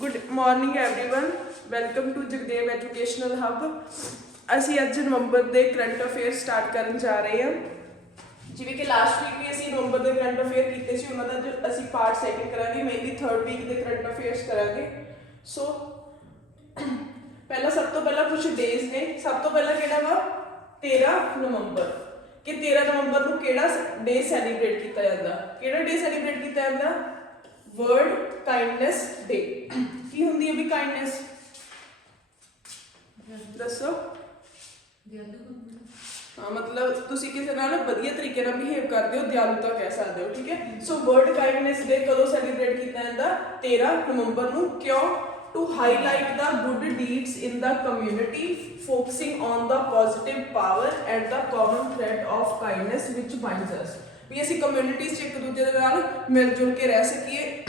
Good morning everyone, welcome to Jagdev educational hub. ਅਸੀਂ ਅੱਜ ਨਵੰਬਰ ਦੇ ਕਰੰਟ ਅਫੇਅਰ ਸਟਾਰਟ ਕਰਨ ਜਾ ਰਹੇ ਹਾਂ। ਜਿਵੇਂ ਕਿ ਲਾਸਟ ਵੀਕ ਵੀ ਅਸੀਂ ਨਵੰਬਰ ਦੇ ਕਰੰਟ ਅਫੇਅਰ ਕੀਤੇ ਸੀ, ਉਹਨਾਂ ਦਾ ਅਸੀਂ ਪਾਰਟ ਸੈਕਿੰਡ ਕਰਾਂਗੇ। ਮੇਨਲੀ ਥਰਡ ਵੀਕ ਦੇ ਕਰੰਟ ਅਫੇਅਰਸ ਕਰਾਂਗੇ। ਸੋ ਪਹਿਲਾਂ ਸਭ ਤੋਂ ਪਹਿਲਾਂ ਕੁਝ ਡੇਜ਼ ਨੇ। ਸਭ ਤੋਂ ਪਹਿਲਾਂ ਕਿਹੜਾ ਵਾ 13 ਨਵੰਬਰ ਕਿ 13 ਨਵੰਬਰ ਨੂੰ ਕਿਹੜਾ ਡੇ ਸੈਲੀਬ੍ਰੇਟ ਕੀਤਾ ਜਾਂਦਾ? ਕਿਹੜਾ ਡੇ ਸੈਲੀਬ੍ਰੇਟ ਕੀਤਾ ਜਾਂਦਾ? ਵਰਲਡ ਕਾਈਂਡਨੈਸ ਡੇ। ਕੀ ਹੁੰਦੀ ਹੈ ਵੀ ਕਾਈਂਡਨੈਸ? ਦੱਸੋ। हाँ, मतलब ਤੁਸੀਂ ਕਿਸੇ ਨਾਲ ਵਧੀਆ ਤਰੀਕੇ ਨਾਲ ਬਿਹੇਵ ਕਰਦੇ ਹੋ, ਦਿਆਲੂਤਾ ਕਹਿ ਸਕਦੇ ਹੋ। ਠੀਕ ਹੈ। ਸੋ ਵਰਲਡ ਕਾਈਂਡਨੈਸ ਡੇ ਕਦੋਂ ਸੈਲੀਬ੍ਰੇਟ ਕੀਤਾ ਜਾਂਦਾ? 13 ਨਵੰਬਰ ਨੂੰ। ਕਿਉਂ? to highlight the good deeds in the community, focusing on the positive power and the common thread of kindness which binds us। ਵੀ ਅਸੀਂ ਕਮਿਊਨਿਟੀਜ਼ 'ਚ ਇੱਕ ਦੂਜੇ ਦੇ ਨਾਲ ਮਿਲ ਜੁਲ ਕੇ ਰਹਿ ਸਕੀਏ,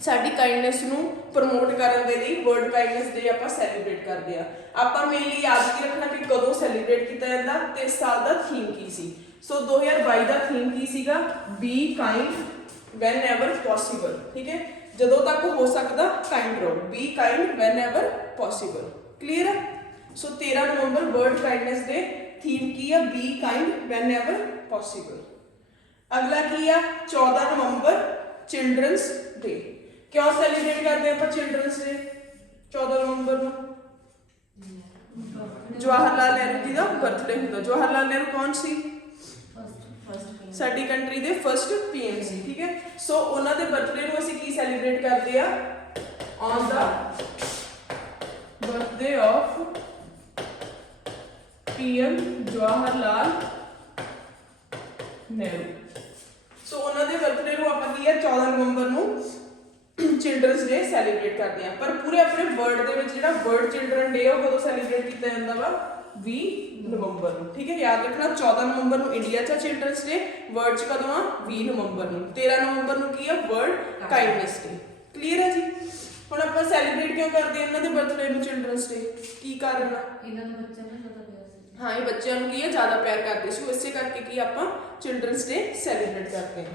ਸਾਡੀ ਕਾਈਂਡਨੈਸ ਨੂੰ ਪ੍ਰਮੋਟ ਕਰਨ ਦੇ ਲਈ ਵਰਲਡ ਕਾਈਂਡਨੈਸ ਡੇ ਆਪਾਂ ਸੈਲੀਬ੍ਰੇਟ ਕਰਦੇ ਆ। ਆਪਾਂ ਮੇਨਲੀ ਯਾਦ ਕੀ ਰੱਖਣਾ ਕਿ ਕਦੋਂ ਸੈਲੀਬ੍ਰੇਟ ਕੀਤਾ ਜਾਂਦਾ ਤੇ ਇਸ ਸਾਲ ਦਾ ਥੀਮ ਕੀ ਸੀ। ਸੋ 2022 ਦਾ ਥੀਮ ਕੀ ਸੀਗਾ? Be kind whenever possible. ਠੀਕ ਹੈ, ਜਦੋਂ ਤੱਕ ਹੋ ਸਕਦਾ ਕਾਈਂਡ ਰਹੋ। Be kind whenever possible. Clear ਹੈ? ਸੋ 13 ਨਵੰਬਰ ਵਰਲਡ ਕਾਈਂਡਨੈਸ ਡੇ। ਥੀਮ ਕੀ ਆ? Be kind whenever possible. ਅਗਲਾ ਕੀ ਆ? 14 ਨਵੰਬਰ ਚਿਲਡਰਨਸ ਡੇ। ਕਿਉਂ ਸੈਲੀਬ੍ਰੇਟ ਕਰਦੇ ਆਪਾਂ ਚਿਲਡਰਨਸ ਡੇ 14 ਨਵੰਬਰ ਨੂੰ? ਜਵਾਹਰ ਲਾਲ ਨਹਿਰੂ ਜੀ ਦਾ ਬਰਥਡੇ ਹੁੰਦਾ। ਜਵਾਹਰ ਲਾਲ ਨਹਿਰੂ ਕੌਣ ਸੀ? ਸਾਡੀ ਕੰਟਰੀ ਦੇ ਫਸਟ ਪੀਐਮ ਸੀ। ਠੀਕ ਹੈ। ਸੋ ਉਹਨਾਂ ਦੇ ਬਰਥਡੇ ਨੂੰ ਅਸੀਂ ਕੀ ਸੈਲੀਬ੍ਰੇਟ ਕਰਦੇ ਆ? On the birthday of PM Jawahar Lal Nehru. So ਉਹਨਾਂ ਦੇ ਬਰਥਡੇ ਨੂੰ ਆਪਾਂ ਕੀ ਆ 14 ਨਵੰਬਰ ਨੂੰ ਚਿਲਡਰਨਸ ਡੇ ਸੈਲੀਬ੍ਰੇਟ ਕਰਦੇ ਆ। ਪਰ ਪੂਰੇ ਆਪਣੇ ਵਰਲਡ ਦੇ ਵਿੱਚ ਜਿਹੜਾ ਵਰਲਡ ਚਿਲਡਰਨ ਡੇ ਉਹ ਕਦੋਂ ਸੈਲੀਬ੍ਰੇਟ ਕੀਤਾ ਜਾਂਦਾ ਵਾ? 20 ਨਵੰਬਰ ਨੂੰ। ਠੀਕ ਹੈ, ਯਾਦ ਰੱਖਣਾ 14 ਨਵੰਬਰ ਨੂੰ ਇੰਡੀਆ 'ਚ ਚਿਲਡਰਨਸ ਡੇ, ਵਰਲਡ 'ਚ ਕਦੋਂ ਆ? 20 ਨਵੰਬਰ ਨੂੰ। 13 ਨਵੰਬਰ ਨੂੰ ਕੀ ਆ? ਵਰਲਡ ਕਾਈਂਡਨੈਸ ਡੇ। ਕਲੀਅਰ ਹੈ ਜੀ? ਹੁਣ ਆਪਾਂ ਸੈਲੀਬ੍ਰੇਟ ਕਿਉਂ ਕਰਦੇ ਇਹਨਾਂ ਦੇ ਬਰਥਡੇ ਨੂੰ ਚਿਲਡਰਨਸ ਡੇ? ਕੀ ਕਾਰਨ ਆ? ਇਹਨਾਂ ਨੂੰ ਬੱਚਿਆਂ ਨੂੰ ਜ਼ਿਆਦਾ ਪਿਆਰ ਸੀ। ਹਾਂ, ਇਹ ਬੱਚਿਆਂ ਨੂੰ ਕੀ ਹੈ ਜ਼ਿਆਦਾ ਪਿਆਰ ਕਰਦੇ ਸੀ, ਇਸੇ ਕਰਕੇ ਕੀ ਆਪਾਂ ਚਿਲਡਰਨਸ ਡੇ ਸੈਲੀਬ੍ਰੇਟ ਕਰਦੇ ਹਾਂ।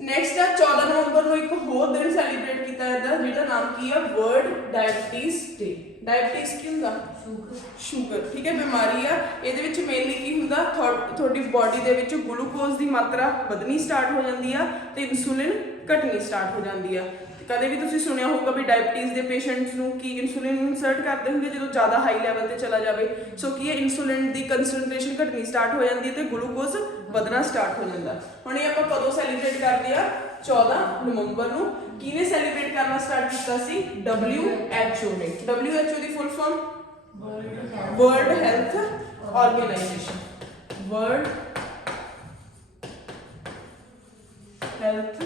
ਨੈਕਸਟ ਆ 14 ਨਵੰਬਰ ਨੂੰ ਇੱਕ ਹੋਰ ਦਿਨ ਸੈਲੀਬ੍ਰੇਟ ਕੀਤਾ ਜਾਂਦਾ ਜਿਹਦਾ ਨਾਮ ਕੀ ਆ? ਵਰਲਡ ਡਾਇਬਟੀਜ਼ ਡੇ। ਡਾਇਬਟੀਜ਼ ਕੀ ਹੁੰਦਾ? ਸ਼ੂਗਰ। ਠੀਕ ਹੈ, ਬਿਮਾਰੀ ਆ। ਇਹਦੇ ਵਿੱਚ ਮੇਨਲੀ ਕੀ ਹੁੰਦਾ? ਤੁਹਾਡੀ ਬਾਡੀ ਦੇ ਵਿੱਚ ਗਲੂਕੋਜ਼ ਦੀ ਮਾਤਰਾ ਵਧਣੀ ਸਟਾਰਟ ਹੋ ਜਾਂਦੀ ਆ ਤੇ ਇਨਸੂਲਿਨ ਘਟਣੀ ਸਟਾਰਟ ਹੋ ਜਾਂਦੀ ਆ। ਕਦੇ ਵੀ ਤੁਸੀਂ ਸੁਣਿਆ ਹੋਊਗਾ ਵੀ ਡਾਇਬਟੀਜ਼ ਦੇ ਪੇਸ਼ੈਂਟਸ ਨੂੰ ਕੀ ਇਨਸੂਲਿਨ ਇਨਸਰਟ ਕਰਦੇ ਹੁੰਦੇ ਜਦੋਂ ਜ਼ਿਆਦਾ ਹਾਈ ਲੈਵਲ ਤੇ ਚਲਾ ਜਾਵੇ। ਸੋ ਕੀ ਹੈ, ਇਨਸੂਲਿਨ ਦੀ ਕੰਸੈਂਟ੍ਰੇਸ਼ਨ ਘਟਣੀ ਸਟਾਰਟ ਹੋ ਜਾਂਦੀ ਹੈ ਤੇ ਗਲੂਕੋਜ਼ ਵਧਣਾ ਸਟਾਰਟ ਹੋ ਜਾਂਦਾ। ਹੁਣ ਇਹ ਆਪਾਂ ਕਦੋਂ ਸੈਲੀਬ੍ਰੇਟ ਕਰਦੇ ਆ? 14 ਨਵੰਬਰ ਨੂੰ। ਕਿਹਨੇ ਸੈਲੀਬ੍ਰੇਟ ਕਰਨਾ ਸਟਾਰਟ ਕੀਤਾ ਸੀ? WHO ਨੇ। WHO the full form? World health organisation. World health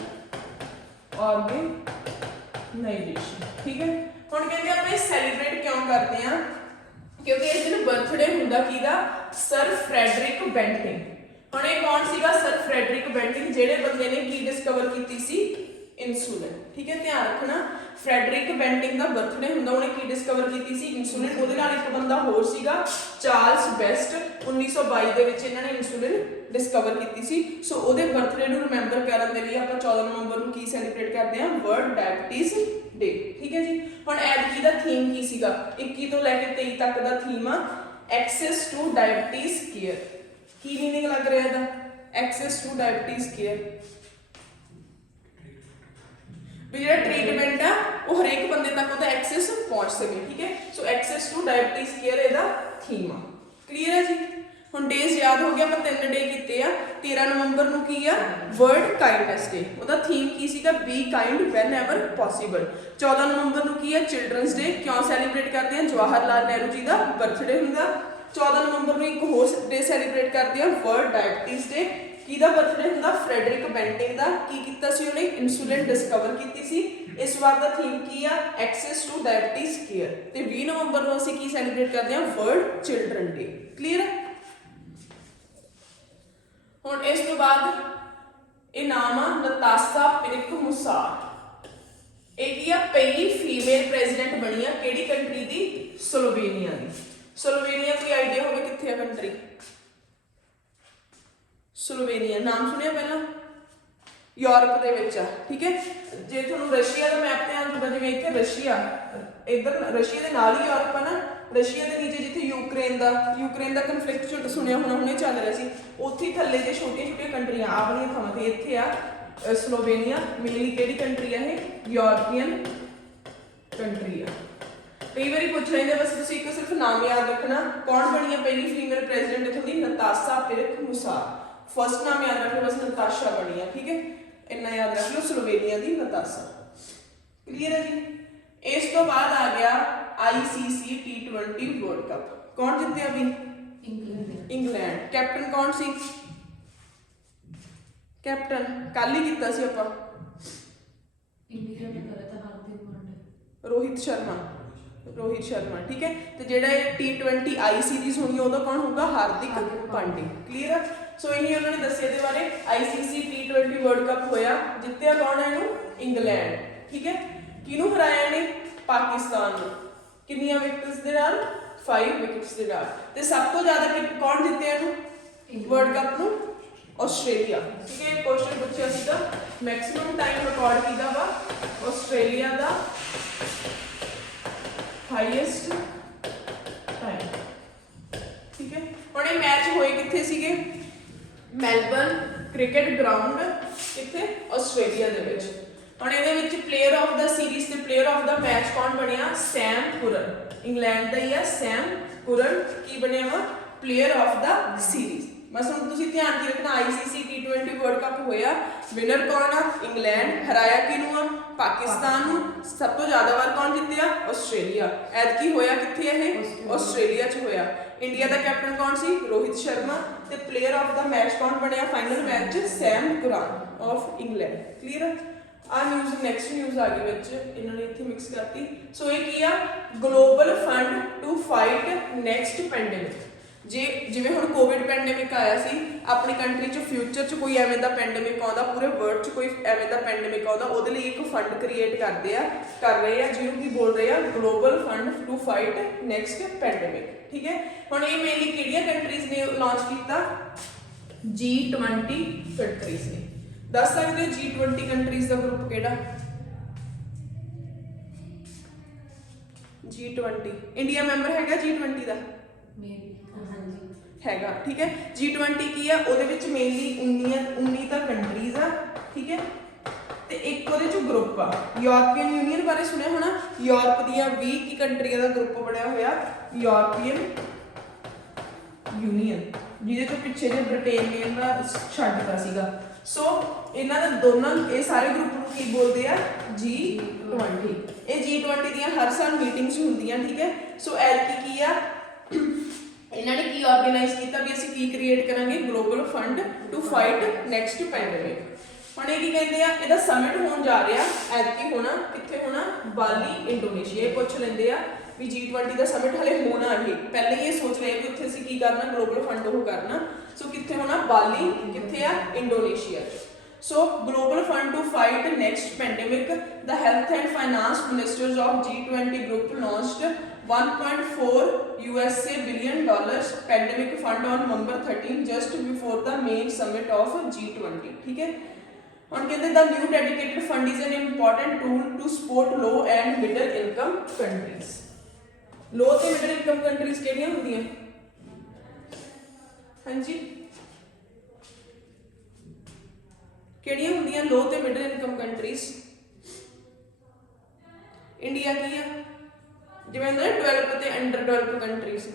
organisation. ਠੀਕ ਹੈ। ਹੁਣ ਕਹਿੰਦੇ ਆਪਾਂ ਇਹ ਸੈਲੀਬ੍ਰੇਟ ਕਿਉਂ ਕਰਦੇ ਆ? ਕਿਉਂਕਿ ਇਸ ਦਿਨ ਬਰਥਡੇ ਹੁੰਦਾ ਕਿਹਦਾ? Sir Frederick Banting. ਹੁਣ ਇਹ ਕੌਣ ਸੀਗਾ? ਸਰ ਫਰੈਡਰਿਕ ਬੈਂਟਿੰਗ, ਜਿਹੜੇ ਬੰਦੇ ਨੇ ਕੀ ਡਿਸਕਵਰ ਕੀਤੀ ਸੀ? ਇਨਸੂਲਿਨ। ਠੀਕ ਹੈ, ਧਿਆਨ ਰੱਖਣਾ ਫਰੈਡਰਿਕ ਬੈਂਟਿੰਗ ਦਾ ਬਰਥਡੇ ਹੁੰਦਾ। ਉਹਨੇ ਕੀ ਡਿਸਕਵਰ ਕੀਤੀ ਸੀ? ਇਨਸੂਲਿਨ। ਉਹਦੇ ਨਾਲ ਇੱਕ ਬੰਦਾ ਹੋਰ ਸੀਗਾ ਚਾਰਲਸ ਬੈਸਟ। 1922 ਦੇ ਵਿੱਚ ਇਹਨਾਂ ਨੇ ਇਨਸੂਲਿਨ ਡਿਸਕਵਰ ਕੀਤੀ ਸੀ। ਸੋ ਉਹਦੇ ਬਰਥਡੇ ਨੂੰ ਰਿਮੈਂਬਰ ਕਰਨ ਦੇ ਲਈ ਆਪਾਂ 14 ਨਵੰਬਰ ਨੂੰ ਕੀ ਸੈਲੀਬ੍ਰੇਟ ਕਰਦੇ ਹਾਂ? ਵਰਲਡ ਡਾਇਬਟੀਜ਼ ਡੇ। ਠੀਕ ਹੈ ਜੀ। ਹੁਣ ਐਤਕੀ ਦਾ ਥੀਮ ਕੀ ਸੀਗਾ? 21 ਤੋਂ ਲੈ ਕੇ 23 ਤੱਕ ਦਾ ਥੀਮ ਆ ਐਕਸੈਸ ਟੂ ਡਾਇਬਟੀਜ਼ ਕੇਅਰ। ਕੀ ਮੀਨਿੰਗ ਲੱਗ ਰਿਹਾ ਇਹਦਾ? ਐਕਸੈਸ ਟੂ ਡਾਇਬਟੀਜ਼ ਕੇਅਰ ਵੀ ਜਿਹੜਾ ਟ੍ਰੀਟਮੈਂਟ ਆ ਉਹ ਹਰੇਕ ਬੰਦੇ ਤੱਕ ਉਹਦਾ ਐਕਸੈਸ ਪਹੁੰਚ ਸਕੇ। ਠੀਕ ਹੈ। ਸੋ ਐਕਸੈਸ ਟੂ ਡਾਇਬਟੀਜ਼ ਕੇਅਰ ਇਹਦਾ ਥੀਮ ਆ। ਕਲੀਅਰ ਹੈ ਜੀ? ਹੁਣ ਡੇਜ਼ ਯਾਦ ਹੋ ਗਿਆ, ਆਪਾਂ 3 ਡੇ ਕੀਤੇ ਆ। 13 ਨਵੰਬਰ ਨੂੰ ਕੀ ਆ? World kindness day. ਉਹਦਾ ਥੀਮ ਕੀ ਸੀਗਾ? Be kind whenever possible. 14 ਨਵੰਬਰ ਨੂੰ ਕੀ ਆ? Children's day. ਕਿਉਂ ਸੈਲੀਬ੍ਰੇਟ ਕਰਦੇ ਆ? ਜਵਾਹਰ ਲਾਲ ਨਹਿਰੂ ਜੀ ਦਾ ਬਰਥਡੇ ਹੁੰਦਾ। 14 ਨਵੰਬਰ ਨੂੰ ਇੱਕ ਹੋਰ ਡੇ ਸੈਲੀਬ੍ਰੇਟ ਕਰਦੇ ਆ ਵਰਲਡ ਡਾਇਬਟੀਜ਼ ਡੇ। ਕਿਹਦਾ ਬਰਥਡੇ ਹੁੰਦਾ? ਫਰੈਡਰਿਕ ਬੈਂਟਿੰਗ ਦਾ। ਕੀ ਕੀਤਾ ਸੀ ਉਹਨੇ? ਇਨਸੂਲਿਨ ਡਿਸਕਵਰ ਕੀਤੀ ਸੀ। ਇਸ ਵਾਰ ਦਾ ਥੀਮ ਕੀ ਆ? Access to diabetes care. ਤੇ 20 ਨਵੰਬਰ ਨੂੰ ਅਸੀਂ ਕੀ ਸੈਲੀਬ੍ਰੇਟ ਕਰਦੇ ਆ? World children day. ਕਲੀਅਰ ਹੈ? ਹੁਣ ਇਸ ਤੋਂ ਬਾਅਦ ਇਹ ਨਾਮ ਆ ਨਤਾਸ਼ਾ ਪਿਰਿਕ-ਮੁਸਾਰ। ਇਹ ਕੀ ਆ? ਪਹਿਲੀ ਫੀਮੇਲ ਪ੍ਰੈਜ਼ੀਡੈਂਟ ਬਣੀ ਆ ਕਿਹੜੀ ਕੰਟਰੀ ਦੀ? ਸਲੋਵੇਨੀਆ ਦੀ। ਸਲੋਵੇਨੀਆ ਕੋਈ ਆਈਡੀਆ ਹੋਵੇ ਕਿੱਥੇ ਆ ਕੰਟਰੀ? ਸਲੋਵੇਨੀਆ ਨਾਮ ਸੁਣਿਆ ਪਹਿਲਾਂ? ਯੂਰਪ ਦੇ ਵਿੱਚ ਆ, ਠੀਕ ਹੈ। ਜੇ ਤੁਹਾਨੂੰ ਰਸ਼ੀਆ ਦਾ ਮੈਪ ਧਿਆਨ ਜੂਗਾ, ਜਿਵੇਂ ਇੱਥੇ ਰਸ਼ੀਆ, ਇੱਧਰ ਰਸ਼ੀਆ ਦੇ ਨਾਲ ਹੀ ਯੂਰਪ ਆ ਨਾ, ਰਸ਼ੀਆ ਦੇ ਨੀਚੇ ਜਿੱਥੇ ਯੂਕਰੇਨ ਦਾ ਕਨਫਲਿਕਟ ਸੁਣਿਆ ਹੋਣਾ, ਹੁਣੇ ਚੱਲ ਰਿਹਾ ਸੀ, ਉੱਥੇ ਹੀ ਥੱਲੇ ਜੇ ਛੋਟੀਆਂ ਕੰਟਰੀਆਂ ਆ ਵਾਲੀਆਂ ਥਾਵਾਂ ਤੇ ਇੱਥੇ ਆ ਸਲੋਵੇਨੀਆ, ਮੇਨਲੀ ਕਿਹੜੀ ਕੰਟਰੀ ਆ ਇਹ, ਯੂਰਪੀਅਨ ਕੰਟਰੀ ਆ। ਕਈ ਵਾਰੀ ਪੁੱਛ ਲੈਂਦੇ, ਬਸ ਤੁਸੀਂ ਇੱਕ ਸਿਰਫ ਨਾਮ ਯਾਦ ਰੱਖਣਾ, ਕੌਣ ਬਣੀ ਹੈ ਪਹਿਲੀ ਫੀਮੇਲ ਪ੍ਰੈਜ਼ੀਡੈਂਟ ਇੱਥੋਂ ਦੀ, ਨਤਾਸ਼ਾ ਪਿਰਕ-ਮੁਸਾਰ। ਫਸਟ ਨਾਮ ਯਾਦ ਰੱਖੋ, ਬਸ ਨਤਾਸ਼ਾ ਬਣੀ ਹੈ, ਠੀਕ ਹੈ, ਇੰਨਾ ਯਾਦ ਰੱਖ ਲਓ, ਸਲੋਵੇਨੀਆ ਦੀ ਨਤਾਸ਼ਾ। ਕਲੀਅਰ ਹੈ ਜੀ। ਇਸ ਤੋਂ ਬਾਅਦ ਆ ਗਿਆ ICC T20 ਵਰਲਡ ਕੱਪ। ਕੌਣ ਜਿੱਤਿਆ ਵੀ? ਇੰਗਲੈਂਡ। ਕੈਪਟਨ ਕੌਣ ਸੀ? ਕੈਪਟਨ ਕੱਲ ਹੀ ਕੀਤਾ ਸੀ ਆਪਾਂ, ਇੰਡੀਆ ਨੇ ਕਰਿਆ ਤਾਂ ਹਾਰਦਿਕ ਪਾਂਡਿਆ, ਰੋਹਿਤ ਸ਼ਰਮਾ, ਠੀਕ ਹੈ। ਤੇ ਜਿਹੜਾ ਇਹ T20 ICC ਹੋਣੀ ਉਹਦਾ ਕੌਣ ਹੋਊਗਾ? ਹਾਰਦਿਕ ਪਾਂਡਿਆ। ਕਲੀਅਰ ਆ। ਸੋ ਇਹੀ ਉਹਨਾਂ ਨੇ ਦੱਸਿਆ ਇਹਦੇ ਬਾਰੇ। ICC T20 ਵਰਲਡ ਕੱਪ ਹੋਇਆ, ਜਿੱਤਿਆ ਕੌਣ ਹੈ ਇਹਨੂੰ? ਇੰਗਲੈਂਡ, ਠੀਕ ਹੈ। ਕਿਹਨੂੰ ਹਰਾਇਆ ਇਹਨੇ? ਪਾਕਿਸਤਾਨ ਨੂੰ। ਕਿੰਨੀਆਂ ਵਿਕਟਸ ਦੇ ਨਾਲ? 5 ਵਿਕਟਸ ਦੇ ਨਾਲ। ਤੇ ਸਭ ਤੋਂ ਜ਼ਿਆਦਾ ਕੌਣ ਜਿੱਤਿਆ ਇਹਨੂੰ ਵਰਲਡ ਕੱਪ ਨੂੰ? ਆਸਟ੍ਰੇਲੀਆ, ਠੀਕ ਹੈ। ਕੁਐਸਚਨ ਪੁੱਛਿਆ ਸੀਗਾ, ਮੈਕਸਿਮਮ ਟਾਈਮ ਰਿਕਾਰਡ ਕੀਤਾ ਵਾ ਆਸਟ੍ਰੇਲੀਆ ਦਾ, ਹਾਈਐਸਟ ਟਾਈਮ, ਠੀਕ ਹੈ। ਹੁਣ ਇਹ ਮੈਚ ਹੋਏ ਕਿੱਥੇ ਸੀਗੇ? ਮੈਲਬਰਨ ਕ੍ਰਿਕਟ ਗਰਾਊਂਡ, ਕਿੱਥੇ? ਆਸਟ੍ਰੇਲੀਆ ਦੇ ਵਿੱਚ। ਹੁਣ ਇਹਦੇ ਵਿੱਚ ਪਲੇਅਰ ਆਫ ਦਾ ਸੀਰੀਜ਼ ਤੇ ਪਲੇਅਰ ਆਫ ਦਾ ਮੈਚ ਕੌਣ ਬਣਿਆ? ਸੈਮ ਕੁਰਨ। ਇੰਗਲੈਂਡ ਦਾ ਹੀ ਆ ਸੈਮ ਕੁਰਨ, ਕੀ ਬਣਿਆ ਵਾ? Player of the series. ਬਸ ਹੁਣ ਤੁਸੀਂ ਧਿਆਨ ਕੀ ਰੱਖਣਾ, ICC T20 ਵਰਲਡ ਕੱਪ ਹੋਇਆ, ਵਿਨਰ ਕੌਣ ਆ? ਇੰਗਲੈਂਡ। ਹਰਾਇਆ ਕਿਹਨੂੰ ਆ? ਪਾਕਿਸਤਾਨ ਨੂੰ। ਸਭ ਤੋਂ ਜ਼ਿਆਦਾ ਵਾਰ ਕੌਣ ਜਿੱਤਿਆ? ਆਸਟ੍ਰੇਲੀਆ। ਐਤਕੀ ਹੋਇਆ ਕਿੱਥੇ ਇਹ? ਆਸਟ੍ਰੇਲੀਆ 'ਚ ਹੋਇਆ। ਇੰਡੀਆ ਦਾ ਕੈਪਟਨ ਕੌਣ ਸੀ? ਰੋਹਿਤ ਸ਼ਰਮਾ। ਤੇ ਪਲੇਅਰ ਆਫ ਦਾ ਮੈਚ ਕੌਣ ਬਣਿਆ ਫਾਈਨਲ ਮੈਚ 'ਚ? ਸੈਮ ਕੁਰਨ ਆਫ ਇੰਗਲੈਂਡ। ਕਲੀਅਰ ਆ ਨਿਊਜ਼। ਨੈਕਸਟ ਨਿਊਜ਼ ਆ ਗਈ ਵਿੱਚ, ਇਹਨਾਂ ਨੇ ਇੱਥੇ ਮਿਕਸ ਕਰਤੀ। ਸੋ ਇਹ ਕੀ ਆ? Global fund to fight next pandemic. ਜਿਵੇਂ ਹੁਣ ਕੋਵਿਡ ਪੈਂਡੇਮਿਕ ਆਇਆ ਸੀ ਆਪਣੀ ਕੰਟਰੀ 'ਚ, ਫਿਊਚਰ 'ਚ ਕੋਈ ਐਵੇਂ ਦਾ ਪੈਂਡੇਮਿਕ ਆਉਂਦਾ, ਪੂਰੇ ਵਰਲਡ 'ਚ ਕੋਈ ਐਵੇਂ ਦਾ ਪੈਂਡੇਮਿਕ ਆਉਂਦਾ, ਉਹਦੇ ਲਈ ਇੱਕ ਫੰਡ ਕ੍ਰੀਏਟ ਕਰ ਰਹੇ ਆ, ਜਿਹਨੂੰ ਕੀ ਬੋਲ ਰਹੇ ਆ? Global fund to fight next pandemic, ਠੀਕ ਹੈ। ਹੁਣ ਇਹ ਮੇਨਲੀ ਕਿਹੜੀਆਂ ਕੰਟਰੀਜ਼ ਨੇ ਲਾਂਚ ਕੀਤਾ? G20 ਕੰਟਰੀਜ਼ ਨੇ। ਦੱਸ ਸਕਦੇ ਹੋ G20 ਕੰਟਰੀਜ਼ ਦਾ ਗਰੁੱਪ ਕਿਹੜਾ? G20 ਇੰਡੀਆ ਮੈਂਬਰ ਹੈਗਾ G20 ਦਾ? ਹੈਗਾ, ਠੀਕ ਹੈ। G20 ਕੀ ਆ? ਉਹਦੇ ਵਿੱਚ ਮੇਨਲੀ 19 ਤਾਂ ਕੰਟਰੀਜ਼ ਆ, ਠੀਕ ਹੈ। ਤੇ ਇੱਕ ਉਹਦੇ ਚ ਗਰੁੱਪ ਆ ਯੂਰਪੀਅਨ ਯੂਨੀਅਨ ਬਾਰੇ ਸੁਣਿਆ ਹੋਣਾ। ਯੂਰਪ ਦੀਆਂ 20 ਕੀ ਕੰਟਰੀਆਂ ਦਾ ਗਰੁੱਪ ਬਣਿਆ ਹੋਇਆ ਯੂਰਪੀਅਨ ਯੂਨੀਅਨ, ਜਿਹਦੇ ਤੋਂ ਪਿੱਛੇ ਜੇ ਬ੍ਰਿਟੇਨ ਨੇ ਇਹਦਾ ਛੱਡਤਾ ਸੀਗਾ। ਸੋ ਇਹਨਾਂ ਦਾ ਦੋਨਾਂ ਇਹ ਸਾਰੇ ਗਰੁੱਪ ਨੂੰ ਕੀ ਬੋਲਦੇ ਆ? G20। ਇਹ G20 ਦੀਆਂ ਹਰ ਸਾਲ ਮੀਟਿੰਗਸ ਹੁੰਦੀਆਂ, ਠੀਕ ਹੈ। ਸੋ ਐਤਕੀ ਕੀ ਆ? ਇਹਨਾਂ ਨੇ ਕੀ ਆਰਗੇਨਾਈਜ਼ ਕੀਤਾ ਵੀ ਅਸੀਂ ਕੀ ਕ੍ਰੀਏਟ ਕਰਾਂਗੇ? Global fund to fight next pandemic. ਹੁਣ ਇਹ ਕੀ ਕਹਿੰਦੇ ਆ? ਇਹਦਾ ਸਮਿਟ ਹੋਣ ਜਾ ਰਿਹਾ ਐਤਕੀ, ਹੋਣਾ ਕਿੱਥੇ ਹੋਣਾ? ਬਾਲੀ, ਇੰਡੋਨੇਸ਼ੀਆ। ਇਹ ਪੁੱਛ ਲੈਂਦੇ ਆ ਵੀ G20 ਦਾ ਸਮਿਟ ਹਲੇ ਹੋਣਾ, ਇਹ ਪਹਿਲੇ ਹੀ ਇਹ ਸੋਚ ਰਹੇ ਕਿ ਉੱਥੇ ਅਸੀਂ ਕੀ ਕਰਨਾ? ਗਲੋਬਲ ਫੰਡ ਉਹ ਕਰਨਾ। ਸੋ ਕਿੱਥੇ ਹੋਣਾ? ਬਾਲੀ, ਕਿੱਥੇ ਆ? Indonesia. So global fund to fight next pandemic, the health and finance ministers of G20 group launched $1.4 billion pandemic fund on November 13 just before the main summit of G20, ठीक है। ਹੁਣ ਕਹਿੰਦੇ the new dedicated fund is an important tool to support low and middle income countries। low ਤੇ middle income countries ਕਿਹੜੀਆਂ ਹੁੰਦੀਆਂ? ਹਾਂਜੀ ਕਿਹੜੀਆਂ ਹੁੰਦੀਆਂ? ਲੋ ਤੇ ਮਿਡਲ ਇਨਕਮ ਕੰਟਰੀਜ਼। ਇੰਡੀਆ ਕੀ ਆ? ਜਿਵੇਂ ਹੁੰਦਾ ਡਿਵੈਲਪ ਤੇ ਅੰਡਰ ਡਿਵੈਲਪ ਕੰਟਰੀਜ਼।